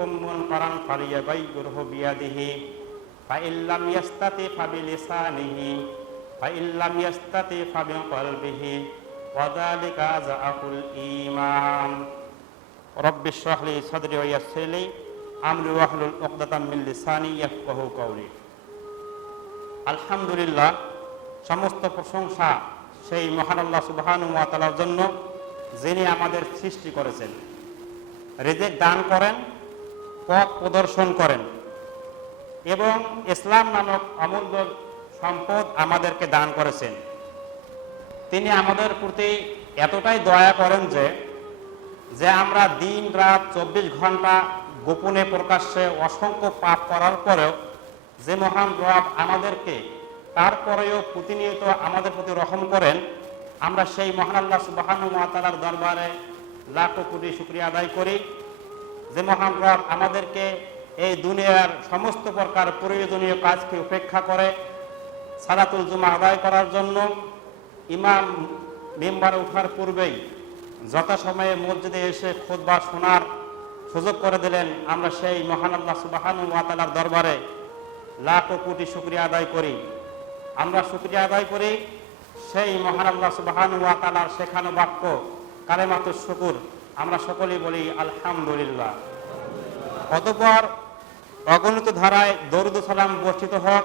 মিনকুম মুনকারান ফালিয়ুগাইয়িরহু বিয়াদিহি ফাইল্লাম ইয়াস্তাতি ফাবিলিসানিহি ফাইল্লাম ইয়াস্তাতি ফাবিকলবিহি ওয়া যালিকা আযআফুল ঈমান। রব্বিশ ইশরাহ লি সাদরি ওয়া ইয়াসসির লি আমরি ওয়াহলুল উকদাতাম মিন লিসানি ইয়াফকাহু কওলি। আলহামদুলিল্লাহ, সমস্ত প্রশংসা সেই মহান আল্লাহ সুবহানাহু ওয়া তাআলার জন্য, যিনি আমাদের সৃষ্টি করেছেন, রিজিক দান করেন, পথ প্রদর্শন করেন এবং ইসলাম নামক অমূল্য সম্পদ আমাদেরকে দান করেছেন। তিনি আমাদের প্রতি এতটাই দয়া করেন যে আমরা দিন রাত 24 ঘন্টা গোপনে প্রকাশ্যে অসংখ্য পাপ করার পরেও যে মহান রব আমাদেরকে তারপরেও প্রতিনিয়ত আমাদের প্রতি রহম করেন, আমরা সেই মহান আল্লাহ সুবহানাহু ওয়া তাআলার দরবারে লাখো কোটি শুকরিয়া আদায় করি যে মহান রব আমাদেরকে এই দুনিয়ার সমস্ত প্রকার প্রয়োজনীয় কাজকে উপেক্ষা করে সালাতুল জুমা আদায় করার জন্য ইমাম মিম্বারে ওঠার পূর্বেই যথাসময়ে মসজিদে এসে খুতবা শোনার সুযোগ করে দিলেন। আমরা সেই মহান আল্লাহ সুবহানাহু ওয়া তাআলার দরবারে লাখো কোটি শুকরিয়া আদায় করি। আমরা শুকরিয়া আদায় করি সেই মহান আল্লাহ সুবহানাহু ওয়া তাআলার শেখানো বাক্য কালেমাতুশ শুকর, আমরা সকলেই বলি আলহামদুলিল্লাহ। অতঃপর অগণিত ধারায় দরুদ ও সালাম বর্ষিত হোক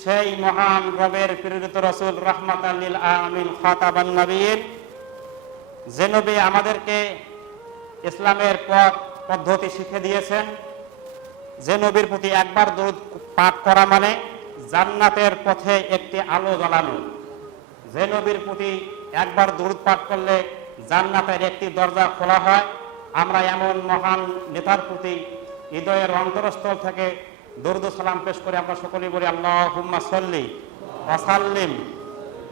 সেই মহান রবের প্রেরিত রাসূল রাহমাতাল লিল আলামিন খাতাবান নবিয়্যিন, যে নবী আমাদেরকে ইসলামের পথ পদ্ধতি শিখিয়ে দিয়েছেন, যে নবীর প্রতি একবার দরুদ পাঠ করা মানে জান্নাতের পথে একটি আলো জ্বালানো, যে নবীর প্রতি একবার দরুদ পাঠ করলে জান্নাতের একটি দরজা খোলা হয়। আমরা এমন মহান নেতার প্রতি হৃদয়ের অন্তরস্থল থেকে দরুদ ও সালাম পেশ করে আমরা সকলেই বলি আল্লাহুম্মা সাল্লি ওয়া সাল্লিম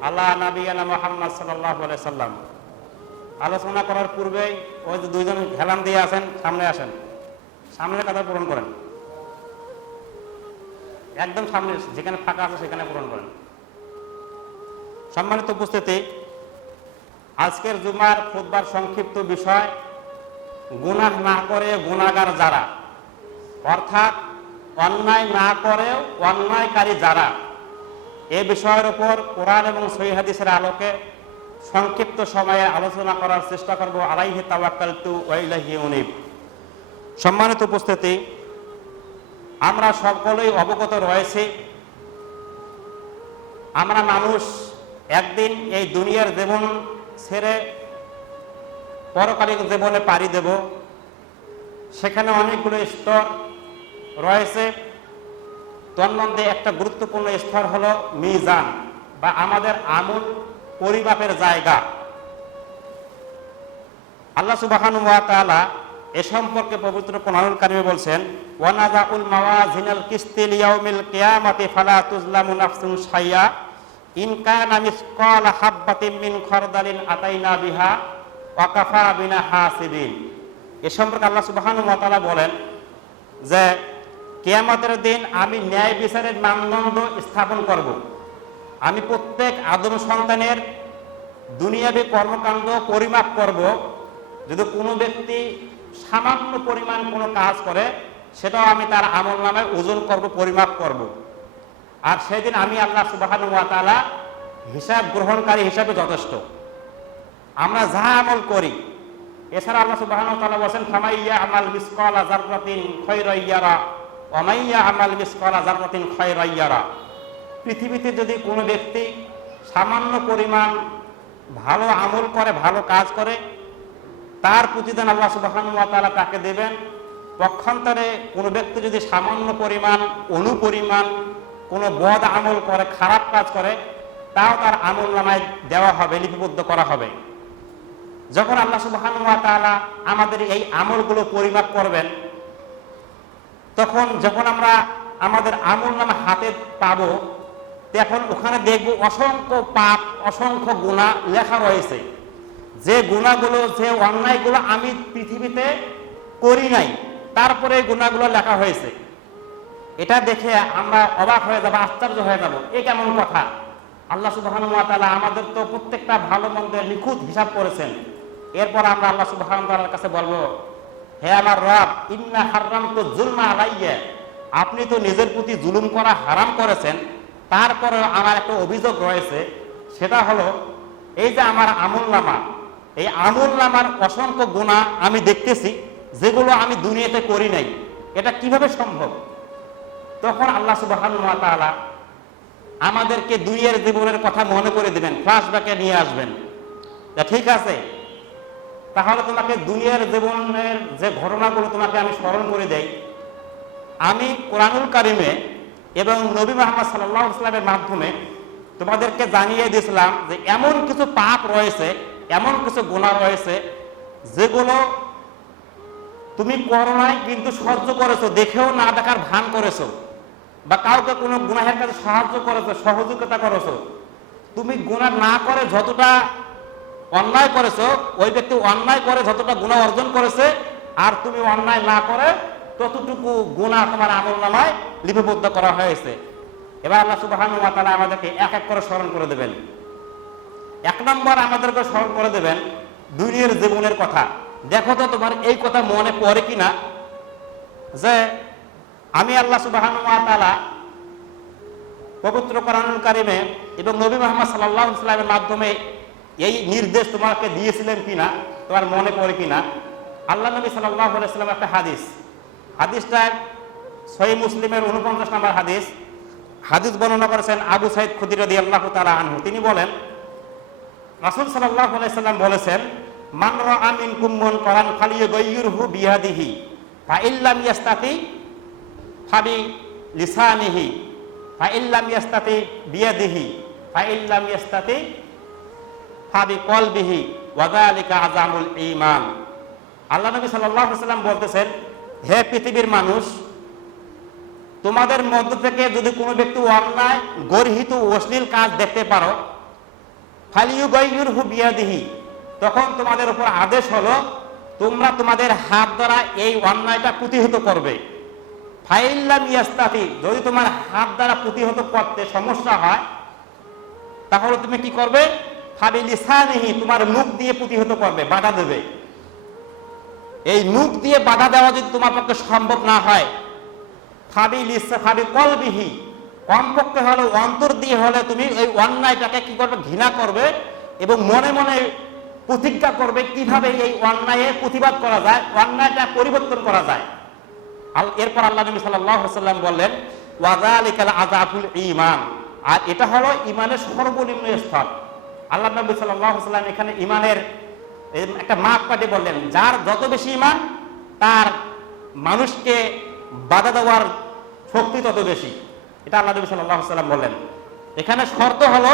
আলা নাবিয়িনা মুহাম্মদ সাল্লাল্লাহু আলাইহি সাল্লাম। আলোচনা করার পূর্বেই ওই যে দুইজন হেলান দিয়ে আছেন, সামনে আসেন, সামনের কথা পূরণ করেন, একদম সামনে যেখানে ফাঁকা আছে সেখানে পূরণ করেন। সম্মানিত উপস্থিতি, আজকের জুমার খুতবার সংক্ষিপ্ত বিষয় গুনাহ না করে গুনাহগার যারা, অর্থাৎ অন্যায় না করেও অন্যায়কারী যারা। এই বিষয়ের উপর কোরআন এবং সহিহ হাদিসের আলোকে সংক্ষিপ্ত সময়ে আলোচনা করার চেষ্টা করব। আলাইহি তাওয়াক্কালতু ওয়া ইলাইহি উনীব। সম্মানিত উপস্থিতি, আমরা সকলেই অবগত রয়েছি আমরা মানুষ একদিন এই দুনিয়ার জীবন ছেড়ে পরকালীন জীবনে পাড়ি দেব। সেখানে অনেকগুলো স্তর রয়েছে। তন্মধ্যে একটা গুরুত্বপূর্ণ স্তর হলো মিজান বা আমাদের আমল পরিমাপের জায়গা। আল্লাহ সুবহানাহু ওয়া তাআলা এ সম্পর্কে পবিত্র কোরআনুল কারীমে বলছেন, ওয়া নাযাউল মাওয়াজিনাল কিসতি লিয়াউমিল কিয়ামাতি ফালা তুজলামু নাফসুন শাইআ ইন কানা মিসকালা হাববাতিন মিন খারদালিন আতাইনা বিহা ওয়া কাফা বিনা হাসিবিন। এ সম্পর্কে আল্লাহ সুবহানাহু ওয়া তাআলা বলেন যে কিয়ামতের দিন আমি ন্যায় বিচারের মানদণ্ড স্থাপন করব। আমি প্রত্যেক আদম সন্তানের দুনিয়াবী কর্মকাণ্ড পরিমাপ করব। যদি কোনো ব্যক্তি সামান্য পরিমাণ কোনো কাজ করে সেটাও আমি তার আমলনামায় ওজন করব, পরিমাপ করব। আর সেদিন আমি আল্লাহ সুবহানাহু ওয়া তাআলা হিসাব গ্রহণকারী হিসাবে যথেষ্ট। আমরা যা আমল করি, এছাড়া আল্লাহ সুবহানাহু ওয়া তাআলা বলেন, ফামাইয়া আমাল মিসকালা যাররাতিন খায়রান ইয়ারা ওয়া মাইয়া আমাল মিসকালা যাররাতিন খায়রান ইয়ারা। পৃথিবীতে যদি কোনো ব্যক্তি সামান্য পরিমাণ ভালো আমল করে, ভালো কাজ করে, তার প্রতিদান আল্লাহ সুবহানাহু ওয়া তাআলা তাকে দেবেন। পক্ষান্তরে কোনো ব্যক্তি যদি সামান্য পরিমাণ অনুপরিমাণ কোনো বদ আমল করে, খারাপ কাজ করে, তাও তার আমল নামায় দেওয়া হবে, লিপিবদ্ধ করা হবে। যখন আল্লাহ সুবহানাহু ওয়া তাআলা আমাদের এই আমলগুলো পরিমাপ করবেন, তখন যখন আমরা আমাদের আমল নামা হাতে পাবো, তখন ওখানে দেখব অসংখ্য পাপ, অসংখ্য গুনাহ লেখা রয়েছে। যে গুনাহগুলো, যে অন্যায়গুলো আমি পৃথিবীতে করি নাই, তারপরে গুনাহগুলো লেখা হয়েছে। এটা দেখে আমরা অবাক হয়ে যাব, আশ্চর্য হয়ে যাব, এ কেমন কথা। আল্লাহ সুবহানাহু ওয়া তাআলা আমাদের তো প্রত্যেকটা ভালো মন্দের নিখুঁত হিসাব করেছেন। এরপর আমরা আল্লাহ সুবহানাহু ওয়া তাআলার কাছে বলবো, হে আমার রব, ইন্না হাররামতু যুলমা আলাইয়া, আপনি তো নিজের প্রতি জুলুম করা হারাম করেছেন। তারপরে আমার একটা অভিযোগ রয়েছে, সেটা হলো এই যে আমার আমলনামা, এই আমলনামার অসংখ্য গুনাহ আমি দেখতেছি যেগুলো আমি দুনিয়াতে করি নাই। এটা কিভাবে সম্ভব? তখন আল্লাহ সুবহানাহু ওয়া তাআলা আমাদেরকে দুনিয়ার জীবনের কথা মনে করে দিবেন, ফ্ল্যাশব্যাকে নিয়ে আসবেন। ঠিক আছে, তাহলে তোমাকে দুনিয়ার জীবনের যে ঘটনাগুলো তোমাকে আমি স্মরণ করে দেই। আমি কোরআনুল কারিমে এবং নবী মুহাম্মদ সাল্লাল্লাহু আলাইহি ওয়াসাল্লামের মাধ্যমে তোমাদেরকে জানিয়ে দিয়েছিলাম যে এমন কিছু পাপ রয়েছে, এমন কিছু গুনাহ রয়েছে যেগুলো তুমি করো নাই কিন্তু সহ্য করেছো, দেখেও না দেখার ভান করেছো, বা কাউকে কোনো গুনাহের কাছে সাহায্য করেছো, সহযোগিতা করেছো। তুমি গুনাহ না করে যতটা অন্যায় করেছো, ওই ব্যক্তি অন্যায় করে যতটা গুনাহ অর্জন করেছে, আর তুমি অন্যায় না করে ততটুকু গুনাহ তোমার আমলনামায় লিপিবদ্ধ করা হয়েছে। এবার আল্লাহ সুবহানাহু ওয়া তাআলা আমাদেরকে এক এক করে স্মরণ করে দেবেন। এক নম্বর আমাদেরকে স্মরণ করে দেবেন দুনিয়ার জীবনের কথা। দেখো তো তোমার এই কথা মনে পড়ে কিনা যে আমি আল্লাহ সুবহানাহু ওয়া তাআলা পবিত্র কোরআনুল কারিমে এবং নবী মুহাম্মদ সাল্লাল্লাহু আলাইহি ওয়াসাল্লামের মাধ্যমে এই নির্দেশ তোমাকে দিয়েছিলেন কিনা, তোমার মনে পড়ে কিনা। আল্লাহ নবী সাল্লাল্লাহু আলাইহি ওয়াসাল্লাম একটা হাদিসটা সহিহ মুসলিমের 49 নম্বর হাদিস বর্ণনা করেছেন আবু সাঈদ খুদরি রাদিয়াল্লাহু তাআলা আনহু। তিনি বলেন, রাসূল সাল্লাল্লাহু আলাইহি ওয়াসাল্লাম বলেছেন, মান রাআ মিনকুম মুনকারান ফালিয়ুগাইয়িরহু বিয়াদিহি ফাইল্লাম ইয়াস্তাতি ফাবি লিসানিহি ফাইল্লাম ইয়াস্তাতি বিয়াদিহি ফাইল্লাম ইয়াস্তাতি ফাবি কলবিহি ওয়া যালিকা আযামুল ঈমান। আল্লাহ নবী সাল্লাল্লাহু আলাইহি ওয়াসাল্লাম বলতেছেন, হে পৃথিবীর মানুষ, তোমাদের মধ্য থেকে যদি কোনো ব্যক্তি অন্যায় গর্হিত অশ্লীল কাজ দেখতে পারো, ফালিয়ুগাইয়িরহু বিয়াদিহি, তখন তোমাদের উপর আদেশ হলো তোমরা তোমাদের হাত দ্বারা এই অন্যায়টা প্রতিহত করবে। ফাইল্লাম ইয়াস্তাতি, যদি তোমার হাত দ্বারা প্রতিহত করতে সমস্যা হয় তাহলে তুমি কি করবে? ফাবি লিসানিহি, তোমার মুখ দিয়ে প্রতিহত করবে, বাধা দেবে। এই মুখ দিয়ে বাধা দেওয়া যদি তোমার পক্ষে সম্ভব না হয়, ফাবি কলবিহি, কমপক্ষে হলে অন্তর দিয়ে হলে তুমি এই অন্যায়টাকে কি করবে? ঘৃণা করবে এবং মনে মনে প্রতিজ্ঞা করবে কিভাবে এই অন্যায়ের প্রতিবাদ করা যায়, অন্যায়টা পরিবর্তন করা যায়। এরপর আল্লাহ নবী সাল্লাল্লাহু আলাইহি ওয়াসাল্লাম বললেন, ওয়া যালিকাল আযাফুল ঈমান, আর এটা হলো ঈমানের সর্বনিম্ন স্তর। আল্লাহ নবী সাল্লাল্লাহু আলাইহি ওয়াসাল্লাম এখানে ঈমানের একটা মাপকাঠি বললেন, যার যত বেশি ঈমান তার মানুষকে বাধা দেওয়ার শক্তি তত বেশি। এটা আল্লাহ নবী সাল্লাল্লাহু আলাইহি ওয়াসাল্লাম বললেন। এখানে শর্ত হলো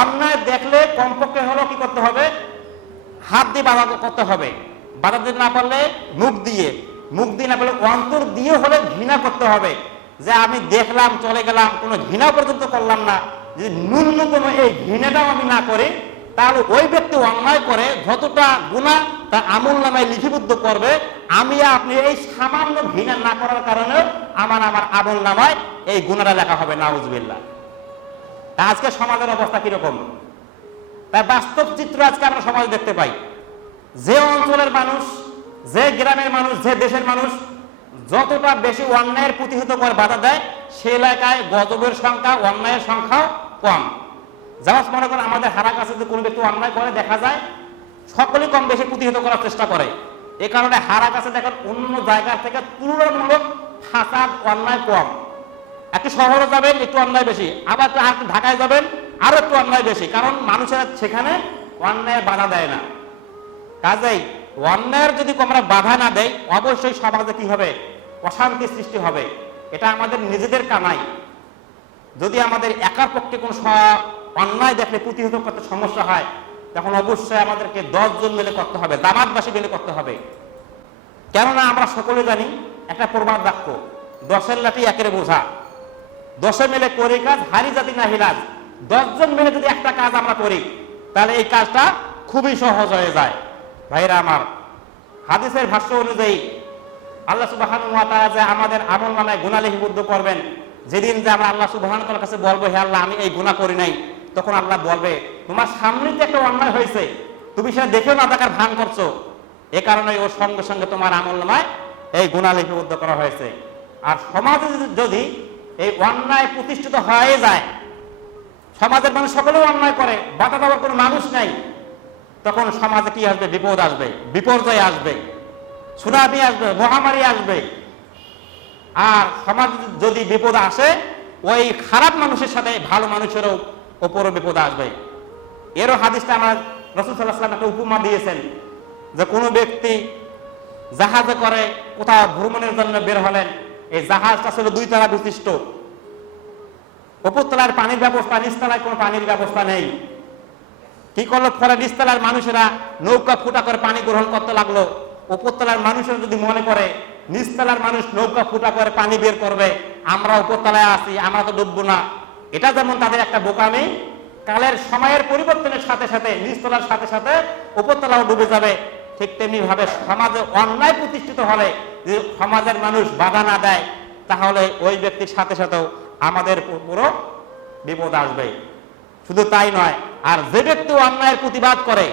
অন্যায় দেখলে কমপক্ষে হলো কি করতে হবে? হাত দিয়ে বাধা করতে হবে। বাধা দিতে না পারলে মুখ দিয়ে না পারলে অন্তর দিয়ে হলে ঘৃণা করতে হবে, যে আমি দেখলাম চলে গেলাম, কোনো ঘৃণা পর্যন্ত করলাম না। যদি ন্যূনতম এই ঘৃণাটাও আমি না করি, তাহলে ওই ব্যক্তি অন্যায় করে যতটা গুনাহ তার আমলনামায় লিপিবদ্ধ করবে, আমি আপনি এই সামান্য ঘৃণা না করার কারণে আমার আমলনামায় এই গুনাহটা লেখা হবে, নাউজুবিল্লাহ। তা আজকে সমাজের অবস্থা কিরকম? তাই বাস্তব চিত্র আজকে আমরা সমাজে দেখতে পাই। যে অঞ্চলের মানুষ, যে গ্রামের মানুষ, যে দেশের মানুষ যতটা বেশি অন্যায়ের প্রতিহত করে বাধা দেয়, সে এলাকায় গজবের সংখ্যা, অন্যায়ের সংখ্যাও কম। যেমন মনে করেন আমাদের হারা কাছে যদি কোনো ব্যক্তি অন্যায় করে, দেখা যায় সকলেই কম বেশি প্রতিহত করার চেষ্টা করে। এ কারণে হারা কাছে দেখেন অন্য জায়গার থেকে তুলনামূলক ফাসাদ, অন্যায় কম। একটু শহরে যাবেন একটু অন্যায় বেশি, আবার একটু ঢাকায় যাবেন আরো একটু অন্যায় বেশি, কারণ মানুষেরা সেখানে অন্যায় বাধা দেয় না। কাজেই অন্যায়ের যদি আমরা বাধা না দেই, অবশ্যই সমাজে কি হবে? অশান্তি সৃষ্টি হবে। এটা আমাদের নিজেদের কামাই। যদি আমাদের একার পক্ষে কোনো অন্যায় দেখলে প্রতিহত করতে সমস্যা হয়, তখন অবশ্যই আমাদেরকে 10 জন মিলে করতে হবে, দামাতবাসী মিলে করতে হবে। কেননা আমরা সকলে জানি একটা প্রবাদ বাক্য, 10-এর লাঠি 1-এর বোঝা। 10 মিলে করি কাজ, হারি জাতি না হিলাজ। 10 জন মিলে যদি একটা কাজ আমরা করি, তাহলে এই কাজটা খুবই সহজ হয়ে যায়। ভাইরা আমার, হাদিসের ভাষ্য অনুযায়ী আল্লাহ সুবহানাহু ওয়া তাআলা যে আমাদের আমলনামায় গুনাহ লিপিবদ্ধ করবেন, যেদিন যে আমরা আল্লাহ সুবহানাহু ওয়া তাআলার কাছে বলবো, হে আল্লাহ আমি এই গুনাহ করি নাই, তখন আল্লাহ বলবে তোমার সামনে যে একটা অন্যায় হয়েছে, তুমি সেটা দেখেও না দেখার ভান করছো, এ কারণে ওর সঙ্গে সঙ্গে তোমার আমলনামায় এই গুনাহ লিপিবদ্ধ করা হয়েছে। আর সমাজে যদি এই অন্যায় প্রতিষ্ঠিত হয়ে যায়, সমাজের মানুষ সকলেও অন্যায় করে, বাধা দেওয়ার কোনো মানুষ নাই, তখন সমাজে কি আসবে? বিপদ আসবে, বিপর্যয় আসবে, সুনামি আসবে, মহামারী আসবে। আর সমাজ যদি বিপদ আসে, ওই খারাপ মানুষের সাথে ভালো মানুষেরও ওপরও বিপদ আসবে। এরও হাদিসটা আমার রাসূল সাল্লাল্লাহু আলাইহি ওয়াসাল্লাম একটা উপমা দিয়েছেন যে কোনো ব্যক্তি জাহাজে করে কোথাও ভ্রমণের জন্য বের হলেন, এই জাহাজটা ছিল 2 তলা বিশিষ্ট, উপরতলার পানির ব্যবস্থা, নিচতলায় কোনো পানির ব্যবস্থা নেই। কি করলো? ফলে নিচতলার মানুষেরা নৌকা ফুটা করে পানি গ্রহণ করতে লাগলো। উপরতলার মানুষেরা যদি মনে করে নিচতলার মানুষ নৌকা ফুটা করে পানি বের করবে, আমরা উপরতলায় আছি, আমরা তো ডুববো না, এটা যেমন তাদের একটা বোকামি, কালের সময়ের পরিবর্তনের সাথে সাথে নিচতলার সাথে সাথে উপরতলাও ডুবে যাবে। ঠিক তেমনি ভাবে সমাজে অন্যায় প্রতিষ্ঠিত হলে যদি সমাজের মানুষ বাধা না দেয়, তাহলে ওই ব্যক্তির সাথে সাথেও আমাদের পুরো বিপদ আসবে। শুধু তাই নয়, আর যে ব্যক্তি অন্যায়ের প্রতিবাদ করে,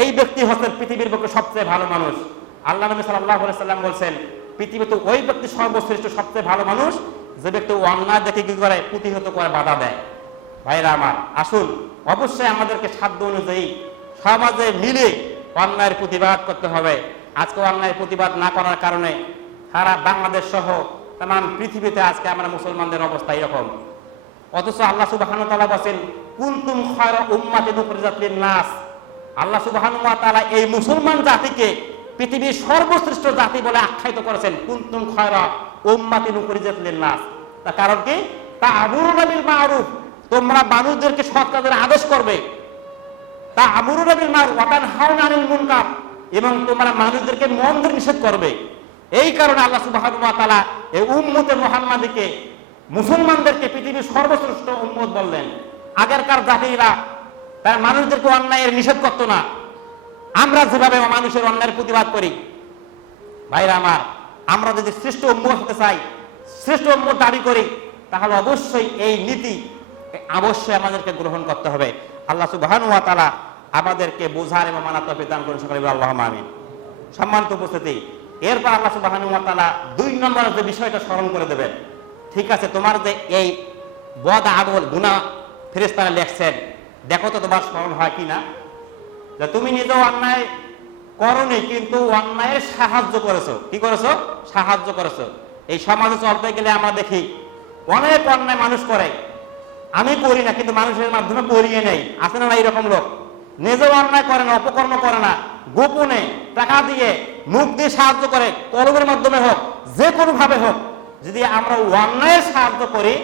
এই ব্যক্তি হচ্ছে পৃথিবীর পক্ষে সবচেয়ে ভালো মানুষ। আল্লাহ নবী সাল্লাল্লাহু আলাইহি সাল্লাম বলছেন, পৃথিবীতে ওই ব্যক্তি সর্বশ্রেষ্ঠ, সবচেয়ে ভালো মানুষ যে ব্যক্তি অন্যায় দেখে কি করে? প্রতিহত করে, বাধা দেয়। ভাইরা আমার, আসুন অবশ্যই আমাদেরকে সাধ্য অনুযায়ী সমাজে মিলে অন্যায়ের প্রতিবাদ করতে হবে। আজকে অন্যায়ের প্রতিবাদ না করার কারণে সারা বাংলাদেশ সহ তাম পৃথিবীতে আজকে আমরা মুসলমানদের অবস্থা এরকম। অথচ আল্লাহ সুবহানাহু ওয়া তাআলা বলেন, কুনতুম খায়রা উম্মাতিন উখরিজাত লিন-নাস। আল্লাহ সুবহানাহু ওয়া তাআলা এই মুসলমান জাতিকে পৃথিবীর সর্বশ্রেষ্ঠ জাতি বলে আখ্যায়িত করেছেন। কুনতুম খায়রা উম্মাতিন উখরিজাত লিন-নাস। তার কারণ কি? তা'মুরুনা বিল মা'রুফ, তোমরা মানুষদেরকে সৎ কাজের আদেশ করবে। তা'মুরুনা বিল মা'রুফ ওয়া তানহাউনা আনিল মুনকার, এবং তোমরা মানুষদেরকে মন্দের নিষেধ করবে। এই কারণে আল্লাহ সুবহানাহু ওয়া তাআলা এই উম্মতে মুহাম্মাদীকে, মুসলমানদেরকে পৃথিবীর সর্বশ্রেষ্ঠ উম্মত বললেন। আগেরকার জাতিরা তারা মানুষদেরকে অন্যায়ের নিষেধ করতো না, আমরা যেভাবে মানুষের অন্যায়ের প্রতিবাদ করি। ভাইরা আমার, আমরা যদি শ্রেষ্ঠ উম্মত হতে চাই, শ্রেষ্ঠ উম্মত দাবি করি, তাহলে অবশ্যই এই নীতি অবশ্যই আমাদেরকে গ্রহণ করতে হবে। আল্লাহ সুবহানাহু ওয়া তাআলা আমাদেরকে বোঝার এবং মানার তৌফিক দান করুন, সকলে বলি আল্লাহুম্মা আমিন। সম্মানিত উপস্থিতি, এরপর আল্লাহ সুবহানাহু ওয়া তাআলা 2 নম্বর যে বিষয়টা স্মরণ করে দেবেন, ঠিক আছে, তোমার যে এই বদ আমল গুনাহ ফেরেশতারা লেখছেন, দেখো তো তোমার স্মরণ হয় কিনা, যে তুমি নিজেও অন্যায় করনি, কিন্তু অন্যায়ের সাহায্য করেছো। কি করেছো? সাহায্য করেছো। এই সমাজে চলতে গেলে আমরা দেখি অনেক অন্যায় মানুষ করে, আমি করি না কিন্তু মানুষের মাধ্যমে করিয়ে নেই, আছে না এইরকম লোক? নিজেও অন্যায় করে না, অপকর্ম করে না, গোপনে টাকা দিয়ে, মুখ দিয়ে সাহায্য করে, কলমের মাধ্যমে হোক, যে কোনো ভাবে হোক, যদি আমরা অন্যায়ের সাহায্য করি,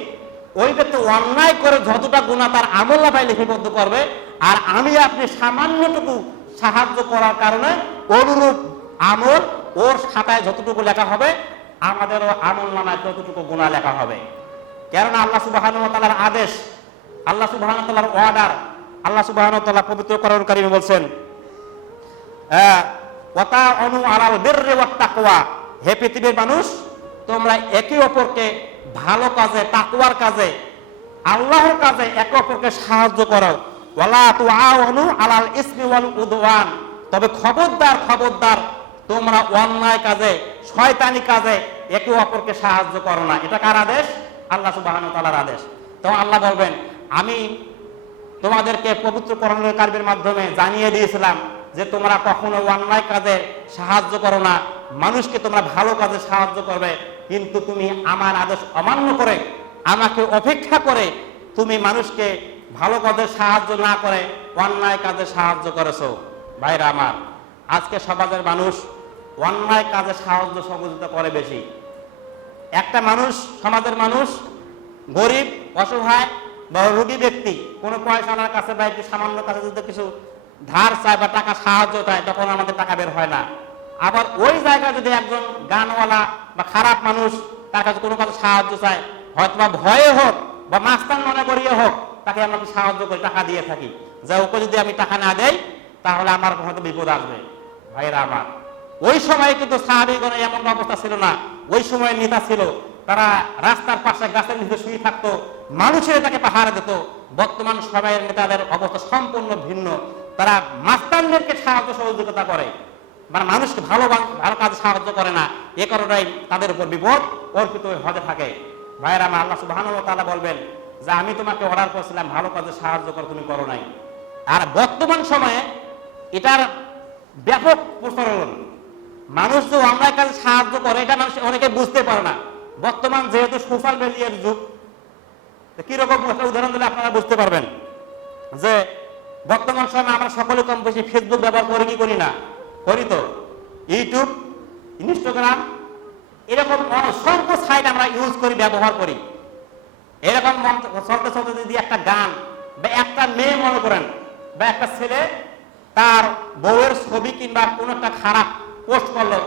ওই ব্যক্তি অন্যায় করে যতটা গুনাহ তার আমলনামায় লিপিবদ্ধ করবে, আর আমি আপনি সামান্যটুকু সাহায্য করার কারণে অনুরূপ আমল ওর খাতায় যতটুকু লেখা হবে, আমাদেরও আমলনামায় ততটুকু গুনাহ লেখা হবে। কেননা আল্লাহ সুবহানাহু ওয়া তাআলার আদেশ, আল্লাহ সুবহানাহু ওয়া তাআলার অর্ডার, আল্লাহ সুবহানাহু ওয়া তাআলা পবিত্র কোরআন কারীমে বলছেন, ওয়া তাআউনু আলাল বিররি ওয়াত তাকওয়া, হে পৃথিবীর মানুষ, তোমরা একে অপরকে ভালো কাজে, তাকওয়ার কাজে, আল্লাহর কাজে একে অপরকে সাহায্য করো। ওয়ালা তুআউনু আলাল ইসমি ওয়াল উদওয়ান, তবে খবরদার খবরদার, তোমরা অন্যায় কাজে, শয়তানি কাজে একে অপরকে সাহায্য করো না। এটা কার আদেশ? আল্লাহ সুবহানাহু ওয়া তাআলার আদেশ। তো আল্লাহ বলবেন, আমি তোমাদেরকে পবিত্র কোরআনের কারিমের মাধ্যমে জানিয়ে দিয়েছিলাম যে তোমরা কখনো অন্যায় কাজে সাহায্য করো না, মানুষকে তোমরা ভালো কাজে সাহায্য করবে, কিন্তু তুমি আমার আদেশ অমান্য করে, আমাকে অপেক্ষা করে তুমি মানুষকে ভালো কাজে সাহায্য না করে অন্যায় কাজে সাহায্য করেছো। ভাইরা আমার, আজকে সমাজের মানুষ অন্যায় কাজে সাহায্য সহযোগিতা করে বেশি। একটা মানুষ, সমাজের মানুষ গরিব, অসহায় বা রোগী ব্যক্তি কোনো পয়সা আমার কাছে বা একটু সামান্য কাছে যদি কিছু ধার চায় বা টাকা সাহায্য চায়, তখন আমাদের টাকা বের হয় না। আবার ওই জায়গায় যদি একজন গানওয়ালা বা খারাপ মানুষ তার কাছে কোনো কাছে সাহায্য চায়, হয়তো বা ভয়ে হোক বা মাস্তান মনে করিয়ে হোক, তাকে আমরা সাহায্য করে টাকা দিয়ে থাকি, যে ওকে যদি আমি টাকা না দেই তাহলে আমার হয়তো বিপদ আসবে। ভাইরা আমার, ওই সময় কিন্তু সাহাবীগণের এমন অবস্থা ছিল না। ওই সময় নেতা ছিল, তারা রাস্তার পাশে গাছের নিচে শুয়ে থাকতো, মানুষের তাকে পাহারা দিত। বর্তমান সময়ের নেতাদের অবস্থা সম্পূর্ণ ভিন্ন, তারা মাস্তানদেরকে সাহায্য সহযোগিতা করে। মানে মানুষকে ভালো ভালো কাজে সাহায্য করে না, এ কারণেই তাদের উপর বিপদ অর্পিত হতে থাকে। ভাইয়েরা আমার, আল্লাহ সুবহানাহু ওয়া তাআলা বলবেন যে আমি তোমাকে অর্ডার করেছিলাম ভালো কাজে সাহায্য করো, তুমি করো নাই। আর বর্তমান সময়ে এটার ব্যাপক প্রচলন, মানুষ যে অন্যায় কাজে সাহায্য করে এটা মানুষ অনেকে বুঝতে পারে না। বর্তমান যেহেতু সোশ্যাল মিডিয়ার যুগ, কিরকম একটা উদাহরণ দিলে আপনারা বুঝতে পারবেন যে বর্তমান সময়ে আমরা সকলে কম বেশি ফেসবুক ব্যবহার করি কি করি না? করি তো। ইউটিউব, ইনস্টাগ্রাম, এরকম অসংখ্য সাইট আমরা ইউজ করি, ব্যবহার করি। এরকম চলতে চলতে যদি একটা গান বা একটা মেয়ে মনে করেন বা একটা ছেলে তার বউয়ের ছবি কিংবা কোনো একটা খারাপ পোস্ট করলো,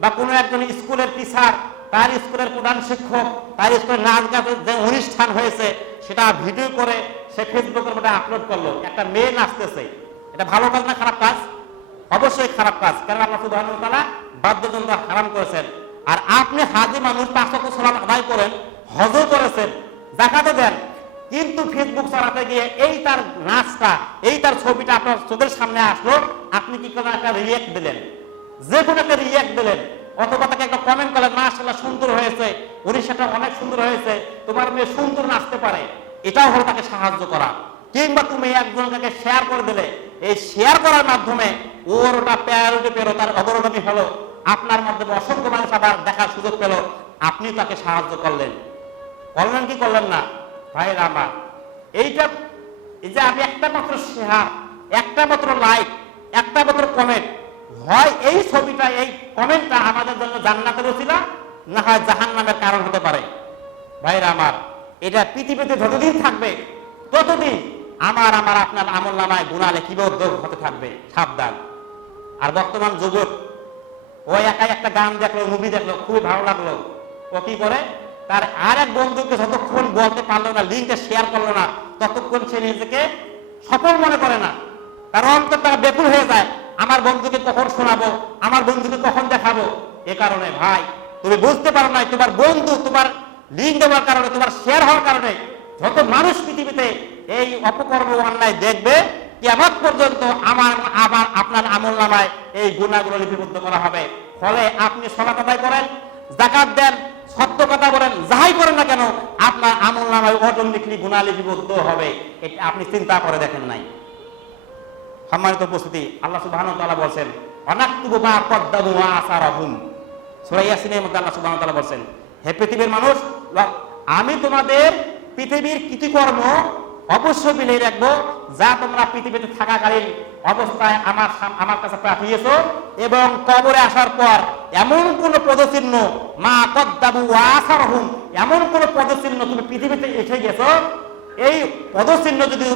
বা কোনো একজন স্কুলের টিচার তার স্কুলের প্রধান শিক্ষক তার স্কুলের নাচ গানের যে অনুষ্ঠান হয়েছে সেটা ভিডিও করে সে ফেসবুকের মধ্যে আপলোড করলো, একটা মেয়ে নাচতেছে, এটা ভালো কাজ না খারাপ কাজ? অবশ্যই খারাপ কাজ, কারণ আল্লাহ সুবহানাহু ওয়া তাআলা বাধ্যবাধকতা হারাম করেছেন। আর আপনি হাজি মানুষ 5 ওয়াক্ত সালাত আদায় করেন, হজও করেছেন, যাকাতও দেন, কিন্তু ফেসবুক চালাতে গিয়ে এই তার নাচটা, এই তার ছবিটা আপনার চোখের সামনে আসলো, আপনি কি করলেন? একটা রিঅ্যাক্ট দিলেন, যে কোনো একটা রিঅ্যাক্ট দিলেন, অথবা তাকে একটা কমেন্ট করলেন, মাশাআল্লাহ সুন্দর হয়েছে, উড়িষ্যাটা অনেক সুন্দর হয়েছে, তোমার মেয়ে সুন্দর নাচতে পারে, এটাও হলো তাকে সাহায্য করা। কিংবা তুমি একজনকে শেয়ার করে দিলে, এই শেয়ার করার মাধ্যমে ওর ওটা প্যারোটি পেরো, তার অগ্রগতি হলো, আপনার মাধ্যমে অসংখ্য মানুষ আবার দেখার সুযোগ পেল, আপনি তাকে সাহায্য করলেন। করলেন কি করলেন না? ভাইরা আমার, এইটা এই যে আমি একটা মাত্র শেয়ার, একটা মাত্র লাইক, একটা মাত্র কমেন্ট, হয় এই ছবিটা, এই কমেন্টটা আমাদের জন্য জান্নাতের ওসিলা, না হয় জাহান্নামের কারণ হতে পারে। ভাইরা আমার, এটা পৃথিবীতে যতদিন থাকবে ততদিন আমার আপনার আমলনামায় গুনাহ লিখিবে উদ্যোগ হতে থাকবে, সাবধান। আর বর্তমান যুবক ওই একাই একটা গান দেখলো, মুভি দেখলো, খুবই ভালো লাগলো, ও কি করে? তার আর এক বন্ধুকে যতক্ষণ বলতে পারলো না, লিঙ্কটা শেয়ার করলো না, ততক্ষণ সে নিজেকে সফল মনে করে না। তার অন্তরটা বেকুল হয়ে যায়, আমার বন্ধুকে কখন শোনাবো, আমার বন্ধুকে কখন দেখাবো। এ কারণে ভাই, তুমি বুঝতে পারো না, তোমার বন্ধু তোমার লিঙ্ক দেওয়ার কারণে, তোমার শেয়ার হওয়ার কারণে যত মানুষ পৃথিবীতে এই অপকর্ম অন্যায় দেখবে, কিয়ামত পর্যন্ত আপনার আমলনামায় এই গুনাহগুলো লিপিবদ্ধ করা হবে। ফলে আপনি সালাত আদায় করেন, যাকাত দেন, সত্য কথা বলেন, যাহাই করেন না কেন, আপনার আমলনামায় অটোমেটিক্যালি গুনাহ লিপিবদ্ধ হবে। এটা আপনি চিন্তা করে দেখেন নাই? সম্মানিত উপস্থিতি, আল্লাহ সুবহানাহু ওয়া তাআলা বলেন, অনাকতুবু মা কদ্দামু ওয়া আসারাহুম। সূরা ইয়াসিনের মধ্যে আল্লাহ সুবহানাহু ওয়া তাআলা বলেন, হে পৃথিবীর মানুষ, আমি তোমাদের পৃথিবীর কৃতকর্ম অবশ্যই মিলিয়ে রাখবো, যা তোমরা পৃথিবীতে থাকাকালীন অবস্থায় আমার কাছে পাঠিয়েছো, এবং কবরে আসার পর এমন কোন পদচিহ্ন, মা কদ্দামু ওয়া আসারাহুম, এমন কোন পদচিহ্ন তুমি পৃথিবীতে এসে গেছো, এই পদচিহ্ন যদি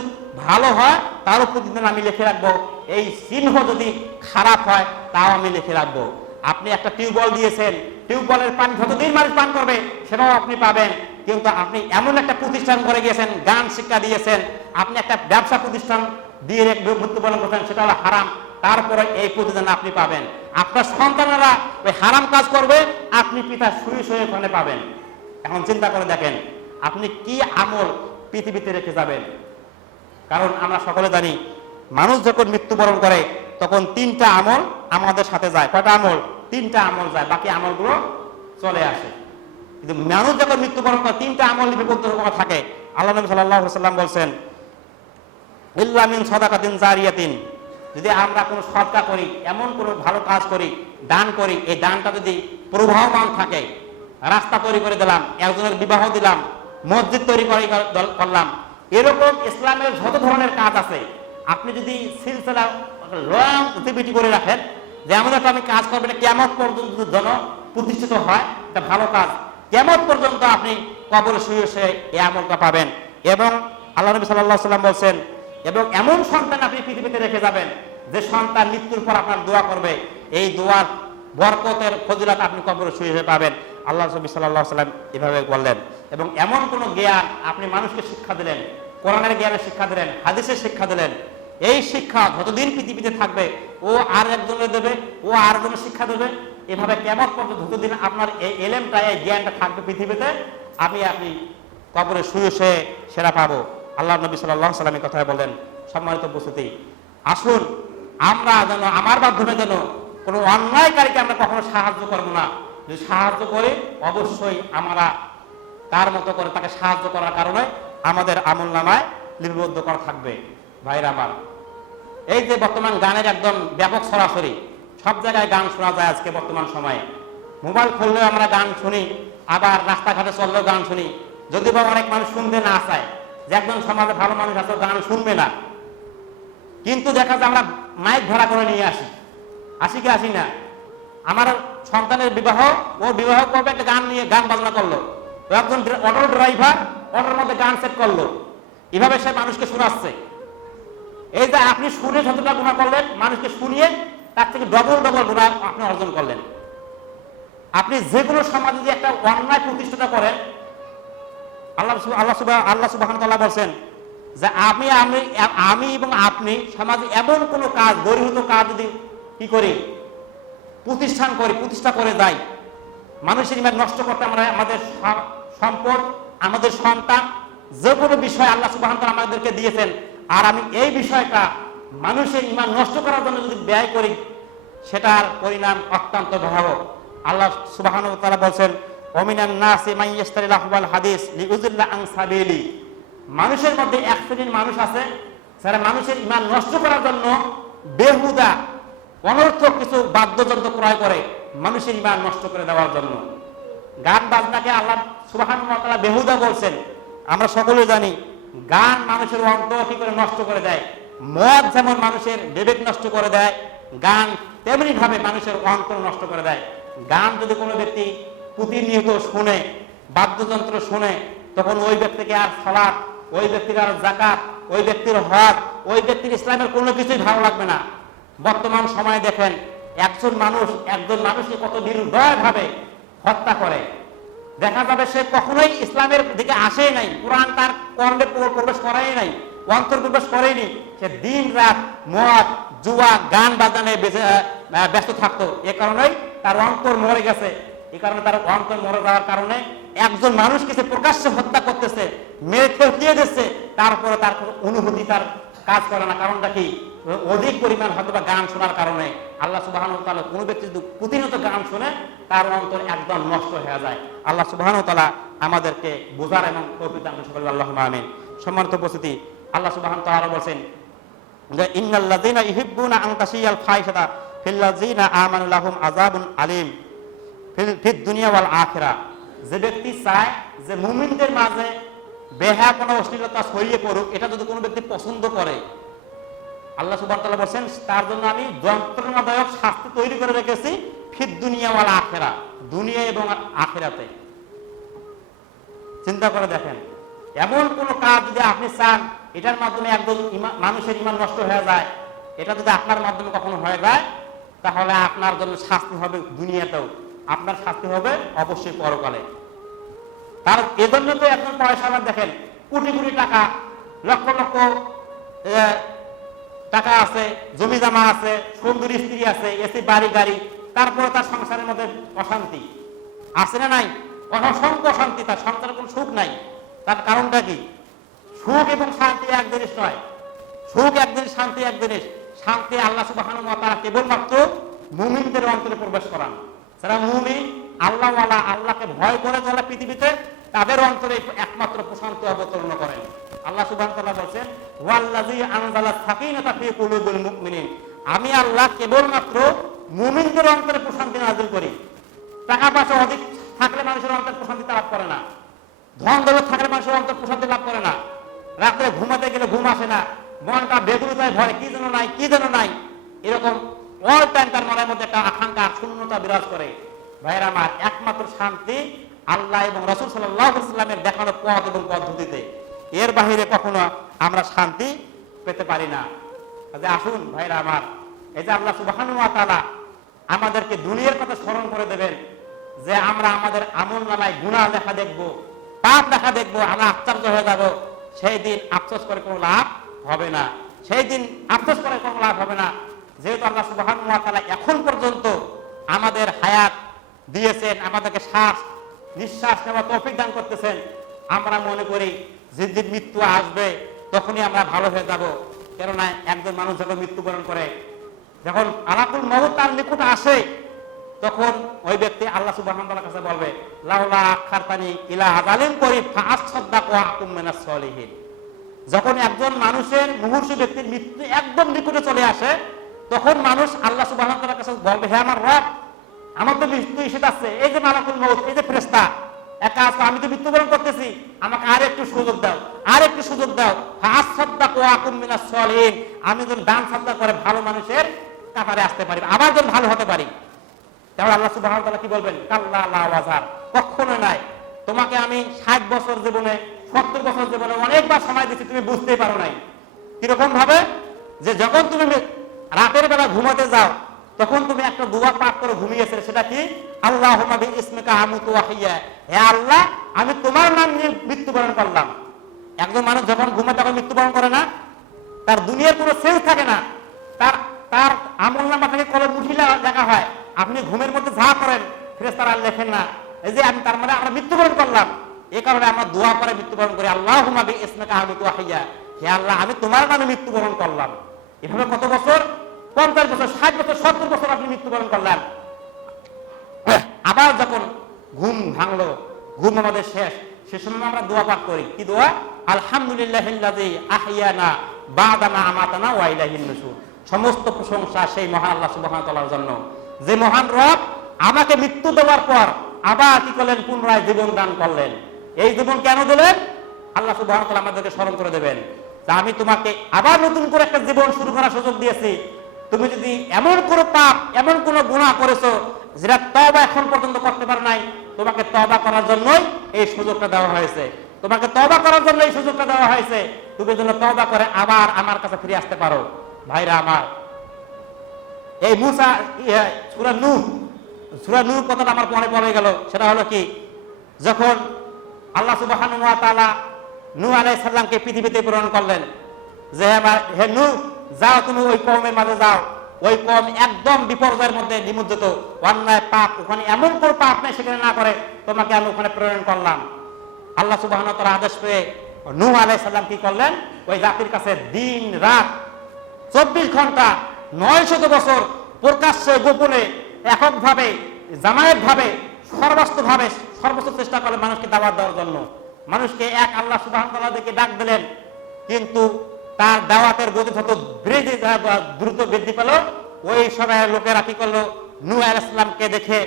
ভালো হয় তার প্রতিদিন আমি লিখে রাখবো, এই চিহ্ন যদি খারাপ হয় তাও আমি লিখে রাখবো। আপনি একটা টিউবওয়েল দিয়েছেন, টিউবওয়েলের পানি যতদিন মানুষ পান করবে সেটাও আপনি পাবেন, কিন্তু আপনি এমন একটা প্রতিষ্ঠান করে গিয়েছেন, গান শিক্ষা দিয়েছেন, আপনি একটা ব্যবসা প্রতিষ্ঠান দিয়ে মৃত্যুবরণ করছেন, সেটা হলো হারাম, তারপরে এই প্রতিদান আপনি পাবেন। আপনার সন্তানেরা ওই হারাম কাজ করবে, আপনি পিতা শুয়ে শুয়ে ওখানে পাবেন। এখন চিন্তা করে দেখেন, আপনি কি আমল পৃথিবীতে রেখে যাবেন? কারণ আমরা সকলে জানি, মানুষ যখন মৃত্যুবরণ করে তখন 3টা আমল আমাদের সাথে যায়। কয়টা আমল? 3টা আমল যায়, বাকি আমলগুলো চলে আসে। কিন্তু মানুষ যখন মৃত্যুবরণ করে 3টা আমল লিপিবদ্ধ করা থাকে। আল্লাহ নবী সাল্লাল্লাহু আলাইহি ওয়াসাল্লাম বলেন, ইল্লা মিন সাদাকাতিন জারিয়াতিন, যদি আমরা কোনো সদকা করি, এমন কোনো ভালো কাজ করি, দান করি, এই দানটা যদি প্রবাহমান থাকে, রাস্তা তৈরি করে দিলাম, একজনের বিবাহ দিলাম, মসজিদ তৈরি করলাম, এরকম ইসলামের যত ধরনের কাজ আছে, আপনি যদি সিলসিলা লং অ্যাক্টিভিটি করে রাখেন, যেমন একটা আমি কাজ করবেন, কিয়ামত পর্যন্ত যেন প্রতিষ্ঠিত হয়, এটা ভালো কাজ, কিয়ামত পর্যন্ত আপনি কবরে শুয়ে শুয়ে এই আমলটা পাবেন। এবং আল্লাহ নবী সাল্লাল্লাহু আলাইহি ওয়াসাল্লাম বলেন, এবং এমন সন্তান আপনি পৃথিবীতে রেখে যাবেন যে সন্তান মৃত্যুর পর আপনার দোয়া করবে, এই দোয়ার বরকতের ফজিলত আপনি কবরে শুয়ে শুয়ে পাবেন। আল্লাহ নবী সাল্লাল্লাহু আলাইহি ওয়াসাল্লাম এভাবে বললেন। এবং এমন কোন জ্ঞান আপনি মানুষকে শিক্ষা দিলেন, কোরআনের জ্ঞানের শিক্ষা দিলেন, হাদিসের শিক্ষা দিলেন, এই শিক্ষা যতদিন পৃথিবীতে থাকবে ও আর একজনের দেবে, ও আর একজনের শিক্ষা দেবে, এভাবে কিয়ামত পর্যন্ত যতদিন আপনার এই এলেমটা, এই জ্ঞানটা থাকবে পৃথিবীতে, আপনি কবরে শুয়ে শুয়ে সেরা পাবো। আল্লাহ নবী সাল্লাল্লাহু আলাইহি ওয়াসাল্লাম এই কথা বলেন। সম্মানিত উপস্থিতি, আসুন আমরা যেন আমার মাধ্যমে যেন কোনো অন্যায়কারীকে আমরা কখনো সাহায্য করবো না। যদি সাহায্য করি অবশ্যই আমরা তার মতো করে তাকে সাহায্য করার কারণে আমাদের আমলনামায় লিপিবদ্ধ করা থাকবে। ভাইরা আমার, এই যে বর্তমান গানের একদম ব্যাপক সরাসরি সব জায়গায় গান শোনা যায় আজকে বর্তমান সময়ে। মোবাইল খুললেও আমরা গান শুনি, আবার রাস্তাঘাটে চললেও গান শুনি। যদি বা অনেক মানুষ শুনতে না চায়, যে একজন সমাজে ভালো মানুষ আছে গান শুনবে না, কিন্তু দেখা যায় আমরা মাইক ভাড়া করে নিয়ে আসি কি আসি না? আমার সন্তানের বিবাহ, ও বিবাহ করবে, একটা গান নিয়ে গান বাজনা করলো, একজন অটো ড্রাইভার অটোর মধ্যে গান সেট করলো, এভাবে সে মানুষকে শোনাচ্ছে। এই যে আপনি শুনে যতটা গুণা করলেন, মানুষকে শুনিয়ে তার থেকে ডবল গুণা আপনি অর্জন করলেন। আপনি যে কোনো সমাজে যে একটা অন্যায় প্রতিষ্ঠা করেন, আল্লাহ সুবহানাহু ওয়া তাআলা বলছেন যে আমি এবং আপনি সমাজে এমন কোনো কাজ, বহির্ভূত কাজ যদি কি করি, প্রতিষ্ঠা করে যাই, মানুষের ইমান নষ্ট করতে আমরা আমাদের সম্পদ, আমাদের সন্তান, যে কোনো বিষয় আল্লাহ সুবহানাহু ওয়া তাআলা আমাদেরকে দিয়েছেন, আর আমি এই বিষয়টা মানুষের ইমান নষ্ট করার জন্য যদি ব্যয় করি, সেটার পরিণাম অত্যন্ত ভয়াবহ। আল্লাহ সুবহানাহু ওয়া তাআলা বলছেন, ওমিনান নাসি মান ইশতারি লাহওয়াল হাদিস লিউযিল্লা আন সাবিলি। মানুষের মধ্যে এক শ্রেণীর মানুষ আছে যারা মানুষের ইমান নষ্ট করার জন্য বেহুদা অনর্থক কিছু বাদ্যযন্ত্র ক্রয় করে মানুষের ইমান নষ্ট করে দেওয়ার জন্য। গান বাজনাকে আল্লাহ সুবহানাহু ওয়া তাআলা বেহুদা বলছেন। আমরা সকলে জানি গান মানুষের অন্তর কি করে নষ্ট করে দেয়। মদ যেমন মানুষের বিবেক নষ্ট করে দেয়, গান তেমনি ভাবে মানুষের অন্তর নষ্ট করে দেয়। গান যদি কোনো ব্যক্তি প্রতিনিয়ত শুনে, বাদ্যযন্ত্র শুনে, তখন ওই ব্যক্তিকে আর সালাত, ওই ব্যক্তির আর যাকাত, ওই ব্যক্তির হজ, ওই ব্যক্তির ইসলামের কোনো কিছুই ভালো লাগবে না। বর্তমান সময়ে দেখেন একজন মানুষকে কত নির্দয়ভাবে হত্যা করে। দেখা যাবে সে কখনোই ইসলামের দিকে আসেই নাই, কোরআন তার কর্ণে প্রবেশ করাই নাই, অন্তর প্রবেশ করেনি। সে দিন রাত মদ, জুয়া, গান বাজানায় ব্যস্ত থাকতো। এ কারণেই তার অন্তর মরে গেছে। এই কারণে তার অন্তর মরে যাওয়ার কারণে একজন মানুষকে সে প্রকাশ্যে হত্যা করতেছে, মেরে ফেলতে দিচ্ছে, তারপরে তার অনুভূতি তার কাজ করে না। কারণটা কি? অধিক পরিমাণ হয়তো বা গান শোনার কারণে। আল্লাহ সুবহানাহু ওয়া তাআলা কোনো ব্যক্তি যদি প্রতিনিয়ত গান শুনে, তার অন্তর একদম নষ্ট হয়ে যায়। আল্লাহ সুবহানাহু ওয়া তাআলা আমাদেরকে বোঝার এবং তৌফিক দান করুন। আল্লাহুম্মা আমিন। সম্মানিত উপস্থিতি, আল্লাহ সুবহানাহু ওয়া তাআলা বলেন যে ইন্নাল্লাযীনা ইউহিব্বুনা আন তাশিয়াল ফাহিশাতা ফিল্লাযীনা আমানু লাহুম আযাবুন আলীম ফিদ দুনিয়া ওয়াল আখিরাহ। যে ব্যক্তি চায় যে মুমিনদের মাঝে বেহায়াপনা, অশ্লীলতা ছড়িয়ে পড়ুক, এটা যদি কোনো ব্যক্তি পছন্দ করে, আল্লাহ সুবহানাহু ওয়া তাআলা বলেন তার জন্য আমি যন্ত্রণাদায়ক শাস্তি তৈরি করে রেখেছি ফিদ দুনিয়া ওয়াল আখিরাহ, দুনিয়া এবং আখিরাতে। চিন্তা করে দেখেন, এমন কোন কাজ যদি আপনি চান এটার মাধ্যমে একদম মানুষের ঈমান নষ্ট হয়ে যায়, এটা যদি আপনার মাধ্যমে কখনো হয়ে যায়, তাহলে আপনার জন্য শাস্তি হবে দুনিয়াতেও, আপনার শাস্তি হবে অবশ্যই পরকালে। তার এজন্য তো একজন পয়সা দেখেন, কোটি কোটি টাকা, লক্ষ লক্ষ টাকা আছে, জমি জমা আছে, সুন্দর স্ত্রী আছে, এসি বাড়ি গাড়ি, তারপরে তার সংসারের মধ্যে অশান্তি আছে না নাই? অসংখ্য অশান্তি, তার সংসারে কোনো সুখ নাই। তার কারণটা কি? সুখ এবং শান্তি এক জিনিস নয়। সুখ এক জিনিস, শান্তি এক জিনিস। শান্তি আল্লাহ সুবহানাহু ওয়া তাআলা কেবলমাত্র মুমিনদের অন্তরে প্রবেশ করান। যারা মুমিন, আল্লাহওয়ালা, আল্লাহকে ভয় করে যারা পৃথিবীতে, তাদের অন্তরে একমাত্র প্রশান্তি অবতরণ করেন। আল্লাহ সুবহানাহু ওয়া তাআলা বলেন, ওয়াল্লাযী আনজালা সাকিনাতা ফি কুলুবিল মুমিনিন। আমি আল্লাহ কেবলমাত্র মুমিনদের অন্তরে প্রশান্তি নাযিল করি। টাকা পয়সা অধিক থাকলে মানুষের অন্তরে প্রশান্তি লাভ করে না, ধন দৌলত থাকলে মানুষের অন্তর প্রশান্তি লাভ করে না, রাত্রে ঘুমাতে গেলে ঘুম আসে না, মনটা বেগুনতায় ভরে, কি যেন নাই কি যেন নাই, এরকম অল টাইম তার মনের মধ্যে একটা আকাঙ্ক্ষা, শূন্যতা বিরাজ করে। ভাইয়েরা আমার, একমাত্র শান্তি আল্লাহ এবং রাসূল সাল্লাল্লাহু আলাইহি ওয়াসাল্লামের দেখানো পথ এবং পদ্ধতিতে। এর বাহিরে কখনো আমরা শান্তি পেতে পারি না। আসুন ভাইয়েরা আমার, এই যে আল্লাহ সুবহানাহু ওয়া তাআলা আমাদেরকে দুনিয়ার কথা স্মরণ করে দেবেন, যে আমরা আমাদের আমলনামায় গুনাহ লেখা দেখব, পাপ লেখা দেখব, আমরা আশ্চর্য হয়ে যাব। সেই দিন আফসোস করে কোনো লাভ হবে না। সেই দিন আফসোস করে কোনো লাভ হবে না। যেহেতু আল্লাহ সুবহানাহু ওয়া তাআলা এখন পর্যন্ত আমাদের হায়াত দিয়েছেন, আমাদেরকে শ্বাস নিঃশ্বাস নেওয়ার তৌফিক দান করতেছেন, আমরা মনে করি যেদিন মৃত্যু আসবে তখনই আমরা ভালো হয়ে যাব। কেননা একজন মানুষ যখন মৃত্যুবরণ করে, যখন আলাকুল মউত তার নিকট আসে, তখন ওই ব্যক্তি আল্লাহ সুবহানাহু ওয়া তাআলার কাছে বলবে, লাউলা আখারতানি ইলা আযালিন করিব ফাআসসাদদাকু ওয়া আকুম মিনাস সলিহিন। যখন একজন মানুষের মুমূর্ষু ব্যক্তির মৃত্যু একদম নিকটে চলে আসে, তখন মানুষ আল্লাহ সুবহানাহু ওয়া তাআলার কাছে বলবে, হে আমার রব, আমার তো মৃত্যু এসে যাচ্ছে, এই যে মালাকুল মউত, এই যে ফেরেশতা একা আছে, আমি তো মৃত্যুবরণ করতেছি, আমাকে আর একটু সুযোগ দাও, আর একটু সুযোগ দাও, ফাআসসাদদাকু ওয়া আকুম মিনাস সলিহিন, আমি যেন দান সাদকা করে ভালো মানুষের কাতারে আসতে পারি, আবার যেন ভালো হতে পারি। তাহলে আল্লাহ সুবহানাহু ওয়া তাআলা কি বলবেন? কাল্লা লা ওয়াজার, কখনো নাই। তোমাকে আমি 60 বছর জীবনে, 70 বছর জীবনে অনেকবার সময় দিচ্ছি, তুমি বুঝতেই পারো নাই। কিরকম ভাবে? যে যখন তুমি রাতের বেলা ঘুমাতে যাও, তখন তুমি একটা দোয়া পাঠ করে ঘুমিয়েছিলে, সেটা কি? আল্লাহুম্মা বিইসমিকা আমুতু ওয়া আহইয়া, হে আল্লাহ, আমি তোমার নাম নিয়ে মৃত্যুবরণ করলাম। একজন মানুষ যখন ঘুমায় তখন মৃত্যুবরণ করে না, তার দুনিয়ার কোনো সেন্স থাকে না, তার তার আমলনামা থেকে কলম উঠিলে দেখা হয়। আপনি ঘুমের মধ্যে যা করেন ফেরেশতারা লেখেন না, এই যে আমি তার মানে আমরা মৃত্যুবরণ করলাম। এই কারণে আমরা দোয়া করে মৃত্যুবরণ করি, আল্লাহুম্মা বিইসমিকা আমুতু ওয়া আহইয়া, হে আল্লাহ, আমি তোমার নামে মৃত্যুবরণ করলাম। এভাবে কত বছর? 50 বছর, 60 বছর, 70 বছর আপনি মৃত্যুবরণ করলেন। আবার যখন ঘুম ভাঙলো, ঘুম আমাদের শেষ, সে সময় আমরা দোয়া পাঠ করি। কি দোয়া? আলহামদুলিল্লাহিল্লাযী আহইয়ানা বা'দা মা আমাতানা ওয়া ইলাইহিন নুশুর। সমস্ত প্রশংসা সেই মহান আল্লাহ সুবহানাহু ওয়া তাআলার জন্য, যে মহান রব আমাকে মৃত্যু দেওয়ার পর আবার কি করলেন? পুনরায় জীবন দান করলেন। এই জীবন কেন দিলেন? আল্লাহ সুবহানাহু ওয়া তাআলা আমাদেরকে স্মরণ করে দেবেন, যে আমি তোমাকে আবার নতুন করে একটা জীবন শুরু করার সুযোগ দিয়েছি। তুমি যদি এমন কোনো পাপ, এমন কোনো গুনাহ করেছো যেটা তওবা এখন পর্যন্ত করতে পারো নাই, তোমাকে তওবা করার জন্যই এই সুযোগটা দেওয়া হয়েছে। তোমাকে তওবা করার জন্য এই সুযোগটা দেওয়া হয়েছে। তুমি যেন তওবা করে আবার আমার কাছে ফিরে আসতে পারো। ভাইরা আমার, এই মুসা সূরা নূহ কথাটা আমার মনে পড়ে গেল। সেটা হলো কি, যখন আল্লাহ সুবহানাহু ওয়া তাআলা নূহ আলাইহিস সালামকে পৃথিবীতে প্রেরণ করলেন, যে হে নূহ, যাও তুমি ওই কওমের মাঝে যাও, ওই কওম একদম বিপর্যয়ের মধ্যে নিমজ্জিত, অন্যায় পাপ, ওখানে এমন কোন পাপ নেই সেখানে না করে, তোমাকে আমি ওখানে প্রেরণ করলাম। আল্লাহ সুবহানাহু ওয়া তাআলা আদেশ পেয়ে নূহ আলাইহিস সালাম কি করলেন? ওই জাতির কাছে দিন রাত 24 ঘন্টা 900 বছর প্রকাশ্যে গোপনে এককভাবে জামায়াতভাবে সর্বোচ্চ চেষ্টা করলেন মানুষকে দাওয়াত দেওয়ার জন্য। মানুষকে এক আল্লাহ সুবহানাহু ওয়া তাআলা দিকে ডাক দিলেন, কিন্তু তার দাওয়াতের গতি যত দ্রুত বৃদ্ধি পেল, ওই সময়ের লোকেরা কি করলো? নূহ আলাইহিস সালামকে দেখে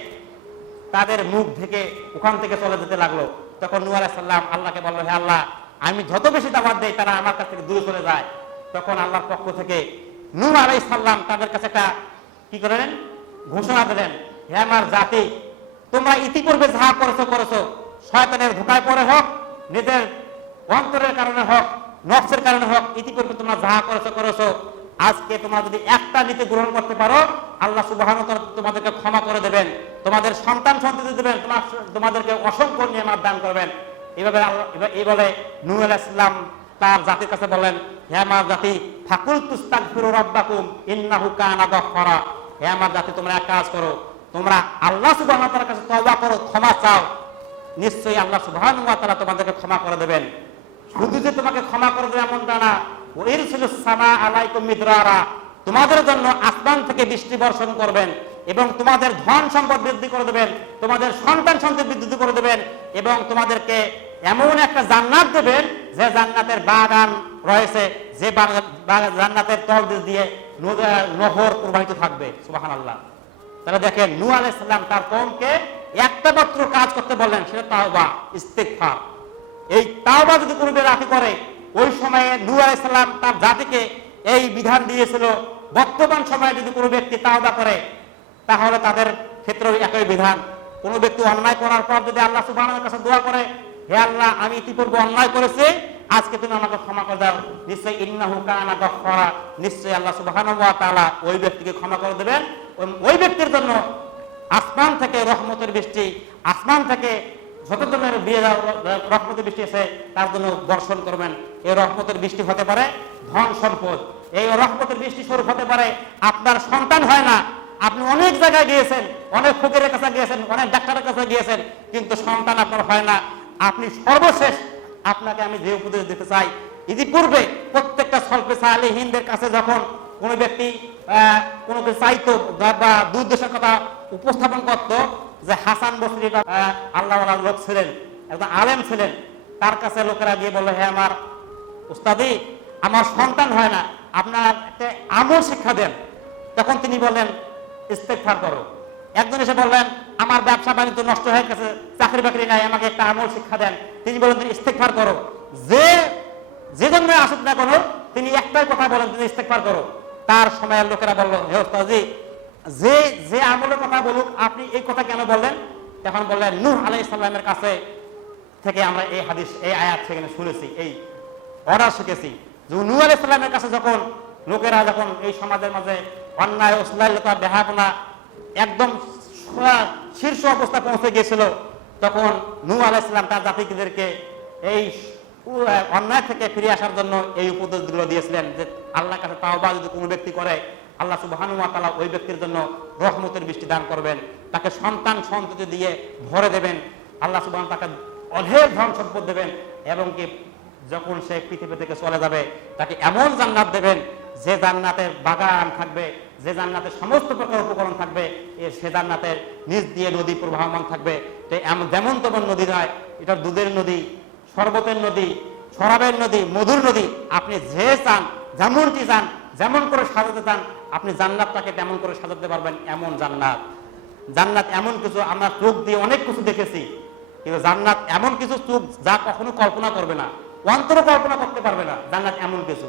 তাদের মুখ থেকে ওখান থেকে চলে যেতে লাগলো। তখন নূহ আলাইহিস সালাম আল্লাহকে বলল, হে আল্লাহ, আমি যত বেশি দাওয়াত দেই তারা আমার কাছ থেকে দূরে চলে যায়। তখন আল্লাহর পক্ষ থেকে নূহ আলাইহিস সালাম তাদের কাছে একটা কি করলেন? ঘোষণা দিলেন, হে আমার জাতি, তোমরা ইতিপূর্বে যাহা করেছো, শয়তানের ধোঁকায় পড়ে হোক, নিজের অন্তরের কারণে হোক, নফসের কারণে হোক, ইতিপূর্বে তোমরা যাহা করেছো, আজকে তোমরা যদি একটা নীতি গ্রহণ করতে পারো, আল্লাহ সুবহানাহু ওয়া তাআলা তোমাদেরকে ক্ষমা করে দেবেন, তোমাদের সন্তান সন্ততি দেবেন, তোমাদেরকে অসংখ্য নিয়ামত দান করবেন। এইভাবে নূহ আলাইহিস সালাম তার জাতির কাছে বললেন, হে আমার জাতি, ফাকুল তুস্তাগফিরু রাব্বাকুম ইন্নাহু কানা গাফফারা, হে আমার জাতি, তোমরা এক কাজ করো, তোমরা আল্লাহ সুবহানাহু ওয়া তাআলার কাছে তওবা করো, ক্ষমা চাও, নিশ্চয়ই আল্লাহ সুবহানাহু ওয়া তাআলা তোমাদেরকে ক্ষমা করে দেবেন। শুধু যে তোমাকে ক্ষমা করে দেবে এমনটা না, ওয়াইরসিলুস সামা আলাইকুম মিদরারা, তোমাদের জন্য আসমান থেকে বৃষ্টি বর্ষণ করবেন, এবং তোমাদের ধন সম্পদ বৃদ্ধি করে দেবেন, তোমাদের সন্তান সন্ততি বৃদ্ধি করে দেবেন, এবং তোমাদেরকে এমন একটা জান্নাত দেবেন যে জান্নাতের বাগান রয়েছে, যে জান্নাতের তল দিয়ে নহর প্রবাহিত থাকবে। সুবহানাল্লাহ। তাহলে দেখেন, নূহ আলাইহিস সালাম তার কওমকে একটা মাত্র কাজ করতে বললেন, সেটা তাওবা, ইস্তিগফার। এই তাওবা যদি কোনো ব্যক্তি করে, ওই সময়ে নূহ আলাইহিস সালাম তার জাতিকে এই বিধান দিয়েছিল, বর্তমান সময়ে যদি কোনো ব্যক্তি তাওবা করে, তাহলে তাদের ক্ষেত্রেও একই বিধান। কোনো ব্যক্তি অন্যায় করার পর যদি আল্লাহ সুবহানাহু ওয়া তাআলার কাছে দোয়া করে, হে আল্লাহ, আমি ইতিপূর্বে অন্যায় করেছি, আজকে তুমি আমাকে ক্ষমা করে দাও, নিশ্চয়ই ইন্নাহু কানা গাফফারা, নিশ্চয়ই আল্লাহ সুবহানাহু ওয়া তাআলা ওই ব্যক্তিকে ক্ষমা করে দেবেন। ওই ব্যক্তির জন্য আসমান থেকে রহমতের বৃষ্টি, আসমান থেকে যত ধরনের রহমতের বৃষ্টি আছে তার জন্য বর্ষণ করবেন। এই রহমতের বৃষ্টি হতে পারে ধন সম্পদ, এই রহমতের বৃষ্টি স্বরূপ হতে পারে আপনার সন্তান হয় না, আপনি অনেক জায়গায় গিয়েছেন, অনেক ফকিরের কাছে গিয়েছেন, অনেক ডাক্তারের কাছে গিয়েছেন, কিন্তু সন্তান আপনার হয় না। আপনি সর্বশেষ, আপনাকে আমি যে উপদেশ দিতে চাই, ইতিপূর্বে প্রত্যেকটা সলফে সালেহিনদের কাছে যখন কোনো ব্যক্তি কোনো কিছু চাইতো বা দুর্দেশের কথা উপস্থাপন করতো, যে হাসান বসরি আল্লাহ লোক ছিলেন, একজন আলেম ছিলেন, তার কাছে লোকেরা গিয়ে বললো, হ্যাঁ আমার উস্তাদি, আমার সন্তান হয় না, আপনার একটা আমল শিক্ষা দেন। তখন তিনি বললেন ইস্তেগফার করো। একজন এসে বললেন আমার ব্যবসা বাণিজ্য নষ্ট হয়ে গেছে, চাকরি বাকরি নাই, আমাকে একটা আমল শিক্ষা দেন। তিনি বলেন তুমি ইস্তেগফার করো। যে জন্য আসুক না কোনো, তিনি একটাই কথা বলেন, তুমি ইস্তেগফার করো। তার সময়ের লোকেরা বলল, হে ওস্তাদি, যে আমলের কথা বলুক, আপনি এই কথা কেন বললেন? তখন বললেন নূহ আলাইহিস সালামের কাছে থেকে আমরা এই হাদিস, এই আয়াত সেখানে শুনেছি, এই অর্ডার শিখেছি। যে নূহ আলাইহিস সালামের কাছে যখন লোকেরা যখন এই সমাজের মাঝে অন্যায়, অশ্লীলতা, বেহাপনা একদম শীর্ষ অবস্থা পৌঁছে গিয়েছিল, তখন নূহ আলাইহিস সালাম তার জাতিদেরকে এই অন্যায় থেকে ফিরে আসার জন্য এই উপদেশগুলো দিয়েছিলেন, যে আল্লাহর কাছে তাওবা যদি কোনো ব্যক্তি করে, আল্লাহ সুবহানাহু ওয়া তাআলা ওই ব্যক্তির জন্য রহমতের বৃষ্টি দান করবেন, তাকে সন্তান সন্ততি দিয়ে ভরে দেবেন, আল্লাহ সুবহানাহু তাকে অঢেল ধন সম্পদ দেবেন, এবং কি যখন সে পৃথিবী থেকে চলে যাবে তাকে এমন জান্নাত দেবেন, যে জান্নাতের বাগান থাকবে, যে জান্নাতের সমস্ত প্রকার উপকরণ থাকবে, সে জান্নাতের নিচ দিয়ে নদী প্রবাহমান থাকবে। যেমন তেমন নদী নয়, এটা দুধের নদী, শরবতের নদী, শরাবের নদী, মধুর নদী। আপনি যে চান, যেমনটি চান, যেমন করে সাজাতে চান, আপনি জান্নাতটাকে তেমন করে সাজাতে পারবেন। এমন জান্নাত, জান্নাত এমন কিছু আমরা চোখ দিয়ে অনেক কিছু দেখেছি, কিন্তু জান্নাত এমন কিছু চোখ যা কখনো কল্পনা করবে না, অন্তর কল্পনা করতে পারবে না। জান্নাত এমন কিছু,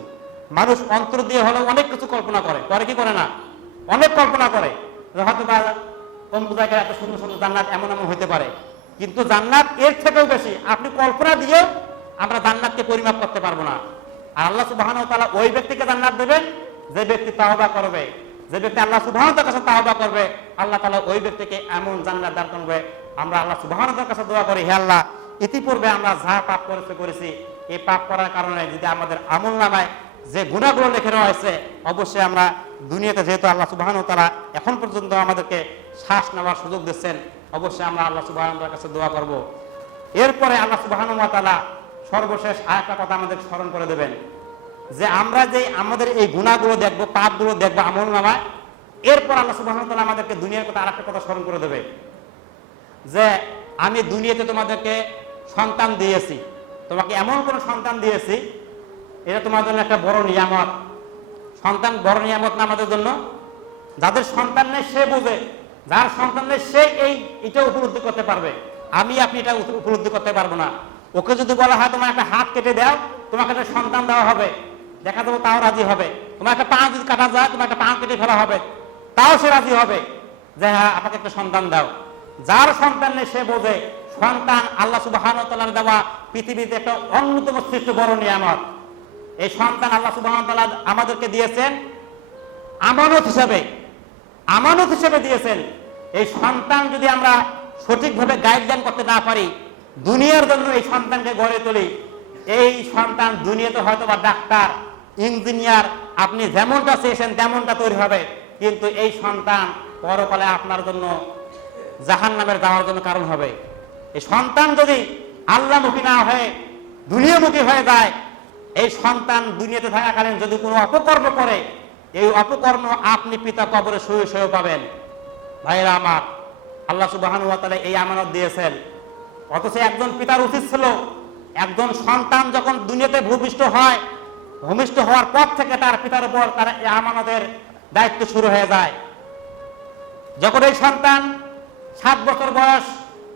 মানুষ অন্তর দিয়ে হলেও অনেক কিছু কল্পনা করে কি করে না? অনেক কল্পনা করে, হয়তো বা অমুক জায়গায় এত সুন্দর সুন্দর জান্নাত এমন এমন হতে পারে, কিন্তু জান্নাত এর থেকেও বেশি। আপনি কল্পনা দিয়ে আমরা জান্নাতকে পরিমাপ করতে পারবো না। আর আল্লাহ সুবহানাহু ওয়া তাআলা ওই ব্যক্তিকে জান্নাত দেবেন যে ব্যক্তি তাওবা করবে, যে ব্যক্তি আল্লাহ সুবহানাহু ওয়া তাআলার কাছে তাওবা করবে, আল্লাহ তাআলা ওই ব্যক্তিকে এমন জান্নাত দান করবে। আমরা আল্লাহ সুবহানাহু ওয়া তাআলার কাছে দোয়া করি, হে আল্লাহ, ইতিপূর্বে আমরা যা পাপ করেছি, এই পাপ করার কারণে যদি আমাদের আমলনামায় যে গুনাহগুলো লিখে নেওয়া হয়েছে, অবশ্যই আমরা দুনিয়াতে যেহেতু আল্লাহ সুবহানাহু ওয়া তাআলা এখন পর্যন্ত আমাদেরকে শ্বাস নেওয়ার সুযোগ দিচ্ছেন, অবশ্যই আমরা আল্লাহ সুবহানাহু ওয়া তাআলার কাছে দোয়া করব। এরপরে আল্লাহ সুবহানাহু ওয়া তাআলা সর্বশেষ আরেকটা কথা আমাদের স্মরণ করে দেবেন, যে আমরা যে আমাদের এই গুনাহগুলো দেখবো, পাপগুলো দেখবো আমলনামায়, এরপর আল্লাহ সুবহানাহু ওয়া তাআলা আমাদেরকে দুনিয়ার কথা আরেকটা কথা স্মরণ করে দেবে, যে আমি দুনিয়াতে তোমাদেরকে সন্তান দিয়েছি, তোমাকে এমন কোন সন্তান দিয়েছি, এটা তোমার জন্য একটা বড় নিয়ামত। সন্তান বড় নিয়ামত না আমাদের জন্য? যাদের সন্তান নেই সে বুঝে, যার সন্তান নেই সে এটা উপলব্ধি করতে পারবে। আমি আপনি এটা উপলব্ধি করতে পারবো না। ওকে যদি বলা হয় তোমার একটা হাত কেটে দাও, তোমাকে একটা সন্তান দেওয়া হবে, দেখা দেবো, তাও রাজি হবে। তোমার একটা পা যদি কাটা যায়, তোমার একটা পা কেটে ফেলা হবে, তাও সে রাজি হবে, যে হ্যাঁ আমাকে একটা সন্তান দাও। যার সন্তান নেই সে বোঝে সন্তান আল্লাহ সুবহানাহু ওয়া তাআলার দেওয়া পৃথিবীতে একটা অন্যতম শ্রেষ্ঠ বড় নিয়ামত। এই সন্তান আল্লাহ সুবহানাহু ওয়া তাআলা আমাদেরকে দিয়েছেন আমানত হিসেবে দিয়েছেন। এই সন্তান যদি আমরা সঠিকভাবে গাইডলাইন করতে না পারি, দুনিয়ার জন্য এই সন্তানকে গড়ে তুলি, এই সন্তান দুনিয়াতে হয়তো বা ডাক্তার, ইঞ্জিনিয়ার, আপনি যেমনটা চেয়েছেন তেমনটা তৈরি হবে, কিন্তু এই সন্তান পরকালে আপনার জন্য জাহান্নামের যাওয়ার জন্য কারণ হবে। এই সন্তান যদি আল্লাহমুখী না হয়ে দুনিয়ামুখী হয়ে যায়, এই সন্তান দুনিয়াতে থাকাকালীন যদি কোনো অপকর্ম করে, এই অপকর্ম আপনি পিতা কবরে শুয়ে পাবেন। ভাইরা আমার, আল্লাহ সুবহানাহু ওয়া তাআলা এই আমানত দিয়েছেন, অথচ একজন পিতার উচিত ছিল একজন সন্তান যখন দুনিয়াতে ভূমিষ্ঠ হওয়ার পর থেকে তার পিতার উপর তার এই আমানতের দায়িত্ব শুরু হয়ে যায়। যখন এই সন্তান 7 বছর বয়স,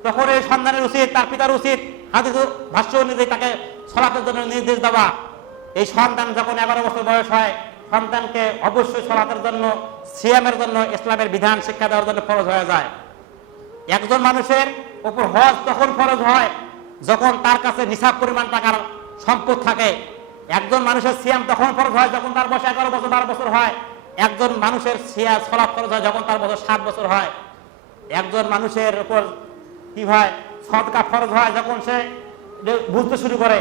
তখন এই সন্তানের উচিত, তার পিতার উচিত হাদিস ভাষ্য অনুযায়ী তাকে সালাতের জন্য নির্দেশ দেওয়া। এই সন্তান যখন 11 বছর বয়স হয়, সন্তানকে অবশ্যই সালাতের জন্য, সিয়ামের জন্য, ইসলামের বিধান শিক্ষা দেওয়ার জন্য ফরজ হয়ে যায়। একজন মানুষের উপর হজ তখন ফরজ হয় যখন তার কাছে নিসাব পরিমাণ টাকার সম্পদ থাকে। একজন মানুষের সিয়াম তখন ফরজ হয় যখন তার বয়স 11 বছর 12 বছর হয়। একজন মানুষের সালাত ফরজ হয় যখন তার বয়স 7 বছর হয়। একজন মানুষের উপর কি হয়, সদকা ফরজ হয় যখন সে বুঝতে শুরু করে।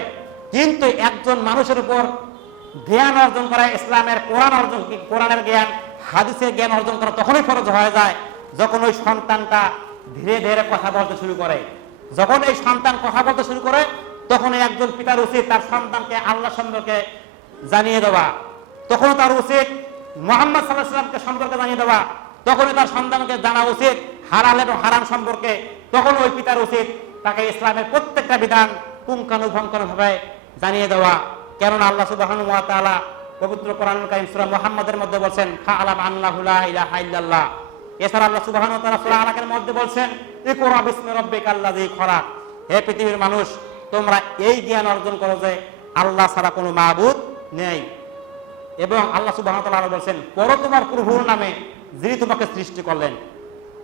কিন্তু একজন মানুষের উপর জ্ঞান অর্জন করা, ইসলামের কোরআনের জ্ঞান, হাদিসের জ্ঞান অর্জন করা তখনই ফরজ হয়ে যায় যখন ওই সন্তানটা ধীরে ধীরে কথা বলতে শুরু করে। যখন এই সন্তান কথা বলতে শুরু করে, তখন একজন পিতার উচিত তার সন্তানকে আল্লাহ সম্পর্কে জানিয়ে দেওয়া। তখন তার উচিত মুহাম্মদ সাল্লাল্লাহু আলাইহি ওয়াসাল্লামকে সম্পর্কে জানিয়ে দেওয়া, তখনই তার সন্তানকে জানা উচিত হালাল এবং হারাম সম্পর্কে। তখন ওই পিতার উচিত তাকে ইসলামের প্রত্যেকটা বিধান পুঙ্খানুপুঙ্খভাবে জানিয়ে দেওয়া। কেননা আল্লাহ সুবহানাহু ওয়া তাআলা পবিত্র কোরআনুল কারীম সূরা মুহাম্মাদের মধ্যে বলছেন ফাআলাম আন্নাহু লা ইলাহা ইল্লাল্লাহ। এছাড়া আল্লাহ সুবহানাহু ওয়া তাআলা সূরা আলাকের মধ্যে বলছেন ইকরা বিসমি রাব্বিকাল্লাযী খলাক। হে পৃথিবীর মানুষ, তোমরা এই জ্ঞান অর্জন করো যে আল্লাহ ছাড়া কোনো মাবুদ নেই। এবং আল্লাহ সুবহানাহু ওয়া তাআলা বলছেন পড়ো তোমার প্রভুর নামে যিনি তোমাকে সৃষ্টি করলেন।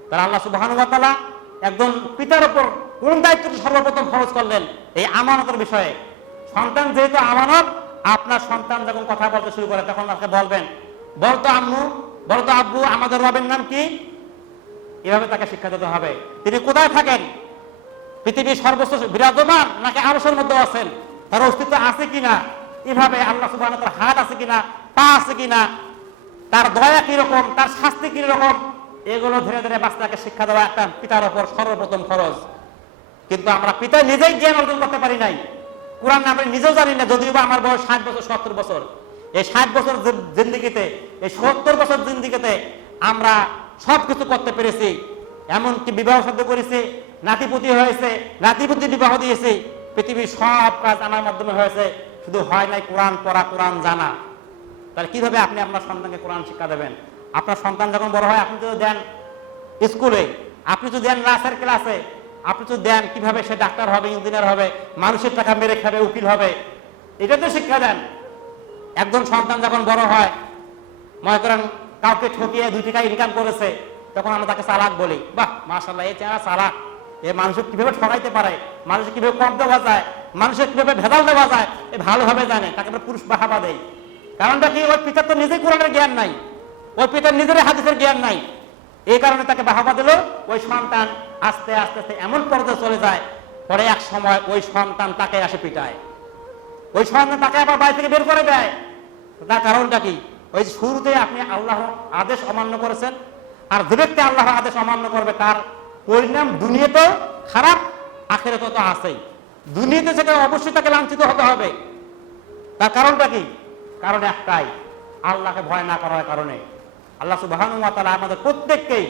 তাহলে আল্লাহ সুবহানাহু ওয়া তাআলা একজন পিতার উপর কোন দায়িত্বটি সর্বপ্রথম খরচ করলেন? এই আমানতের বিষয়ে। সন্তান যেহেতু আমানত, আপনার সন্তান যখন কথা বলতে শুরু করে তখন তাকে বলবেন বলতো আম্মু, বলতো আব্বু, আমাদের রবের নাম কি? এভাবে তাকে শিক্ষা দিতে হবে। তিনি কোথায় থাকেন? পৃথিবীর সর্বোচ্চ বিরাজমান নাকি আরশের মধ্যে আছেন? তার অস্তিত্ব আছে কিনা? এভাবে আল্লাহ সুবহানাহু ওয়া তাআলার হাত আছে কিনা, পা আছে কিনা, তার দয়া কিরকম, তার শাস্তি কিরকম, এগুলো ধীরে ধীরে বাচ্চাকে শিক্ষা দেওয়া একটা পিতার উপর সর্বপ্রথম খরচ। কিন্তু আমরা পিতা নিজেই জ্ঞান অর্জন করতে পারি নাই। কোরআন আমরা নিজেও জানি না, যদিও বা আমার বয়স 60 বছর 70 বছর। এই 60 বছর জিন্দিগিতে, এই 70 বছর জিন্দিগিতে আমরা সবকিছু করতে পেরেছি। এমনকি বিবাহ সাধ্য করেছি, নাতিপুতি হয়েছে, নাতিপুতি বিবাহ দিয়েছি। পৃথিবীর সব কাজ আমার মাধ্যমে হয়েছে, শুধু হয় নাই কোরআন পড়া, কোরআন জানা। তাহলে কিভাবে আপনি আপনার সন্তানকে কোরআন শিক্ষা দেবেন? আপনার সন্তান যখন বড় হয়, আপনি যদি দেন স্কুলে, আপনি যদি দেন নার্সের ক্লাসে, আপনি যদি দেন কিভাবে সে ডাক্তার হবে, ইঞ্জিনিয়ার হবে, মানুষের টাকা মেরে খাবে, উকিল হবে, এটা তো শিক্ষা দেন। একজন সন্তান যখন বড় হয়, মনে করেন কাউকে ঠকিয়ে 2 টাকা ইনকাম করেছে, তখন আমরা তাকে চালাক বলি। বাহ, মাশাআল্লাহ, এই চেহারা চালাক, এ মানুষকে কিভাবে ঠকাইতে পারে, মানুষকে কিভাবে কম দেওয়া যায়, মানুষের কিভাবে ভেজাল দেওয়া যায়, এ ভালোভাবে জানে, তাকে আমরা পুরুষ বাহাবা দেই। কারণটা কি? ওই পিতার তো নিজেই কোরআনের জ্ঞান নাই, ওই পিতার নিজের হাদিসের জ্ঞান নাই। এই কারণে তাকে বাহাবা দিল। ওই সন্তান আস্তে আস্তে আস্তে এমন পর্যায়ে চলে যায়, পরে এক সময় ওই সন্তান তাকে আসে পিটায়, ওই সন্তান তাকে আবার বাড়ি থেকে বের করে দেয়। তার কারণটা কি? ওই শুরুতে আপনি আল্লাহর আদেশ অমান্য করেছেন, আর যে ব্যক্তি আল্লাহর আদেশ অমান্য করবে তার পরিণাম দুনিয়াতেও খারাপ, আখিরাতেও তো আছেই। দুনিয়াতে সেটা অবশ্যই তাকে লাঞ্ছিত হতে হবে। তার কারণটা কি? কারণ একটাই, আল্লাহকে ভয় না করার কারণে। আল্লাহ সুবহানাহু ওয়া তাআলা আমাদের প্রত্যেককেই,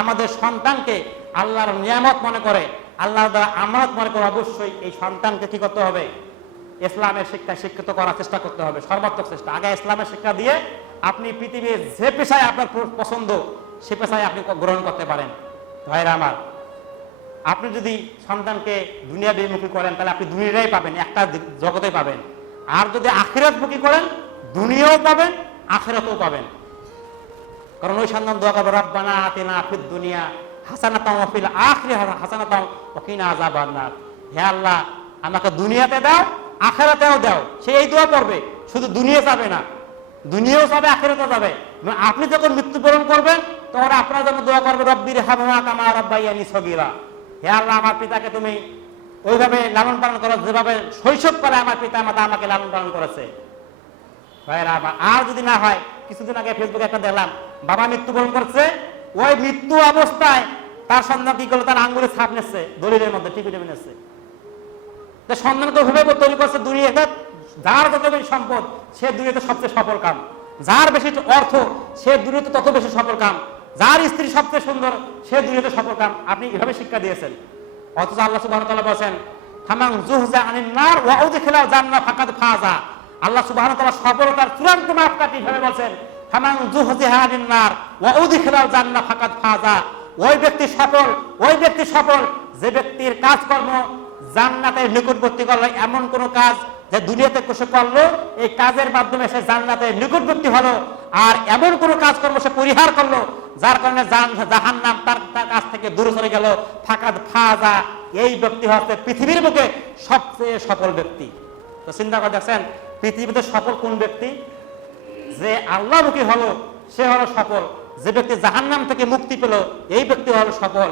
আমাদের সন্তানকে আল্লাহর নিয়ামত মনে করে, আল্লাহর দ্বারা আমানত মনে করে অবশ্যই এই সন্তানকে কি করতে হবে? ইসলামের শিক্ষায় শিক্ষিত করার চেষ্টা করতে হবে, সর্বাত্মক চেষ্টা। আগে ইসলামের শিক্ষা দিয়ে আপনি পৃথিবীর যে পেশায় আপনার পছন্দ সে পেশায় আপনি গ্রহণ করতে পারেন। ভাইরা আমার, আপনি যদি সন্তানকে দুনিয়া বিমুখী করেন তাহলে আপনি দুনিয়াটাই পাবেন, একটা জগতে পাবেন। আর যদি আখিরাতমুখী করেন, দুনিয়াও পাবেন, আখিরাতেও পাবেন। কারণ ওই সন্তান দোয়া করবে রব্বানা আতিনা ফিদ দুনিয়া হাসানাতাও ওয়া ফিল আখিরাতি হাসানাতাও ওয়া কিনা আযাবান নার। হে আল্লাহ, আমাকে দুনিয়াতে দাও, আখিরাতেও দাও। সে এই দোয়া করবে, শুধু দুনিয়া যাবে না, দুনিয়াও যাবে, আখিরাতেও যাবে। আপনি যখন মৃত্যুবরণ করবেন তখন আপনার জন্য দোয়া করবে রব্বির হামহুমা কামা রাব্বায়ানি সগীরা। হে আল্লাহ, আমার পিতাকে তুমি ওইভাবে লালন পালন করো যেভাবে শৈশব করে আমার পিতা মাতা আমাকে লালন পালন করেছে। ভাইরা, আর যদি না হয়, কিছুদিন আগে ফেসবুকে একটা দেখলাম, বাবা মৃত্যুবরণ করছে, ওই মৃত্যু অবস্থায় তার সন্তান কি করলো, তার আঙ্গুলে ছাপ নিচ্ছে, দলিলের মধ্যে টিপি টিপি নিচ্ছে। তো সন্তানকে ওইভাবে তৈরি করছে, দুনিয়াতে যার যত বেশি সম্পদ সে দুনিয়াতে সবচেয়ে সফল কাম, যার বেশি অর্থ সে দুনিয়াতে তত বেশি সফল কাম, যার স্ত্রী সবচেয়ে সুন্দর সে দুনিয়াতে সফল কাম। আপনি এভাবে শিক্ষা দিয়েছেন। অথচ আল্লাহ সুবহানাহু ওয়া তাআলা বলেন ফামান যুহজা আনিন নার ওয়া উদখিলা জান্নাহ ফাকাদ ফাজা। আল্লাহ সুবহানাহু ওয়া তাআলা সফলতার চূড়ান্ত মাপকাঠি হিসেবে বলেন ফামান যুহজিহা আনিন নার ওয়া উদখিলা জান্নাহ ফাকাদ ফাজা। ওই ব্যক্তি সফল, ওই ব্যক্তি সফল যে ব্যক্তির কাজকর্ম জান্নাতের নিকটবর্তী করলো, এমন কোন কাজ যে দুনিয়াতে সে করলো, এই কাজের মাধ্যমে সে জান্নাতের নিকটবর্তী হলো, আর এমন কোন কাজকর্ম সে পরিহার করলো যার কারণে জাহান্নাম তার কাছ থেকে দূরে চলে গেল, ফাকাদ ফাজা। এই ব্যক্তি হচ্ছে পৃথিবীর বুকে সবচেয়ে সফল ব্যক্তি। তো চিন্তা করে দেখছেন, পৃথিবীতে সফল কোন ব্যক্তি? যে আল্লাহমুখী হলো সে হলো সফল। যে ব্যক্তি জাহান্নাম থেকে মুক্তি পেল এই ব্যক্তি হলো সফল।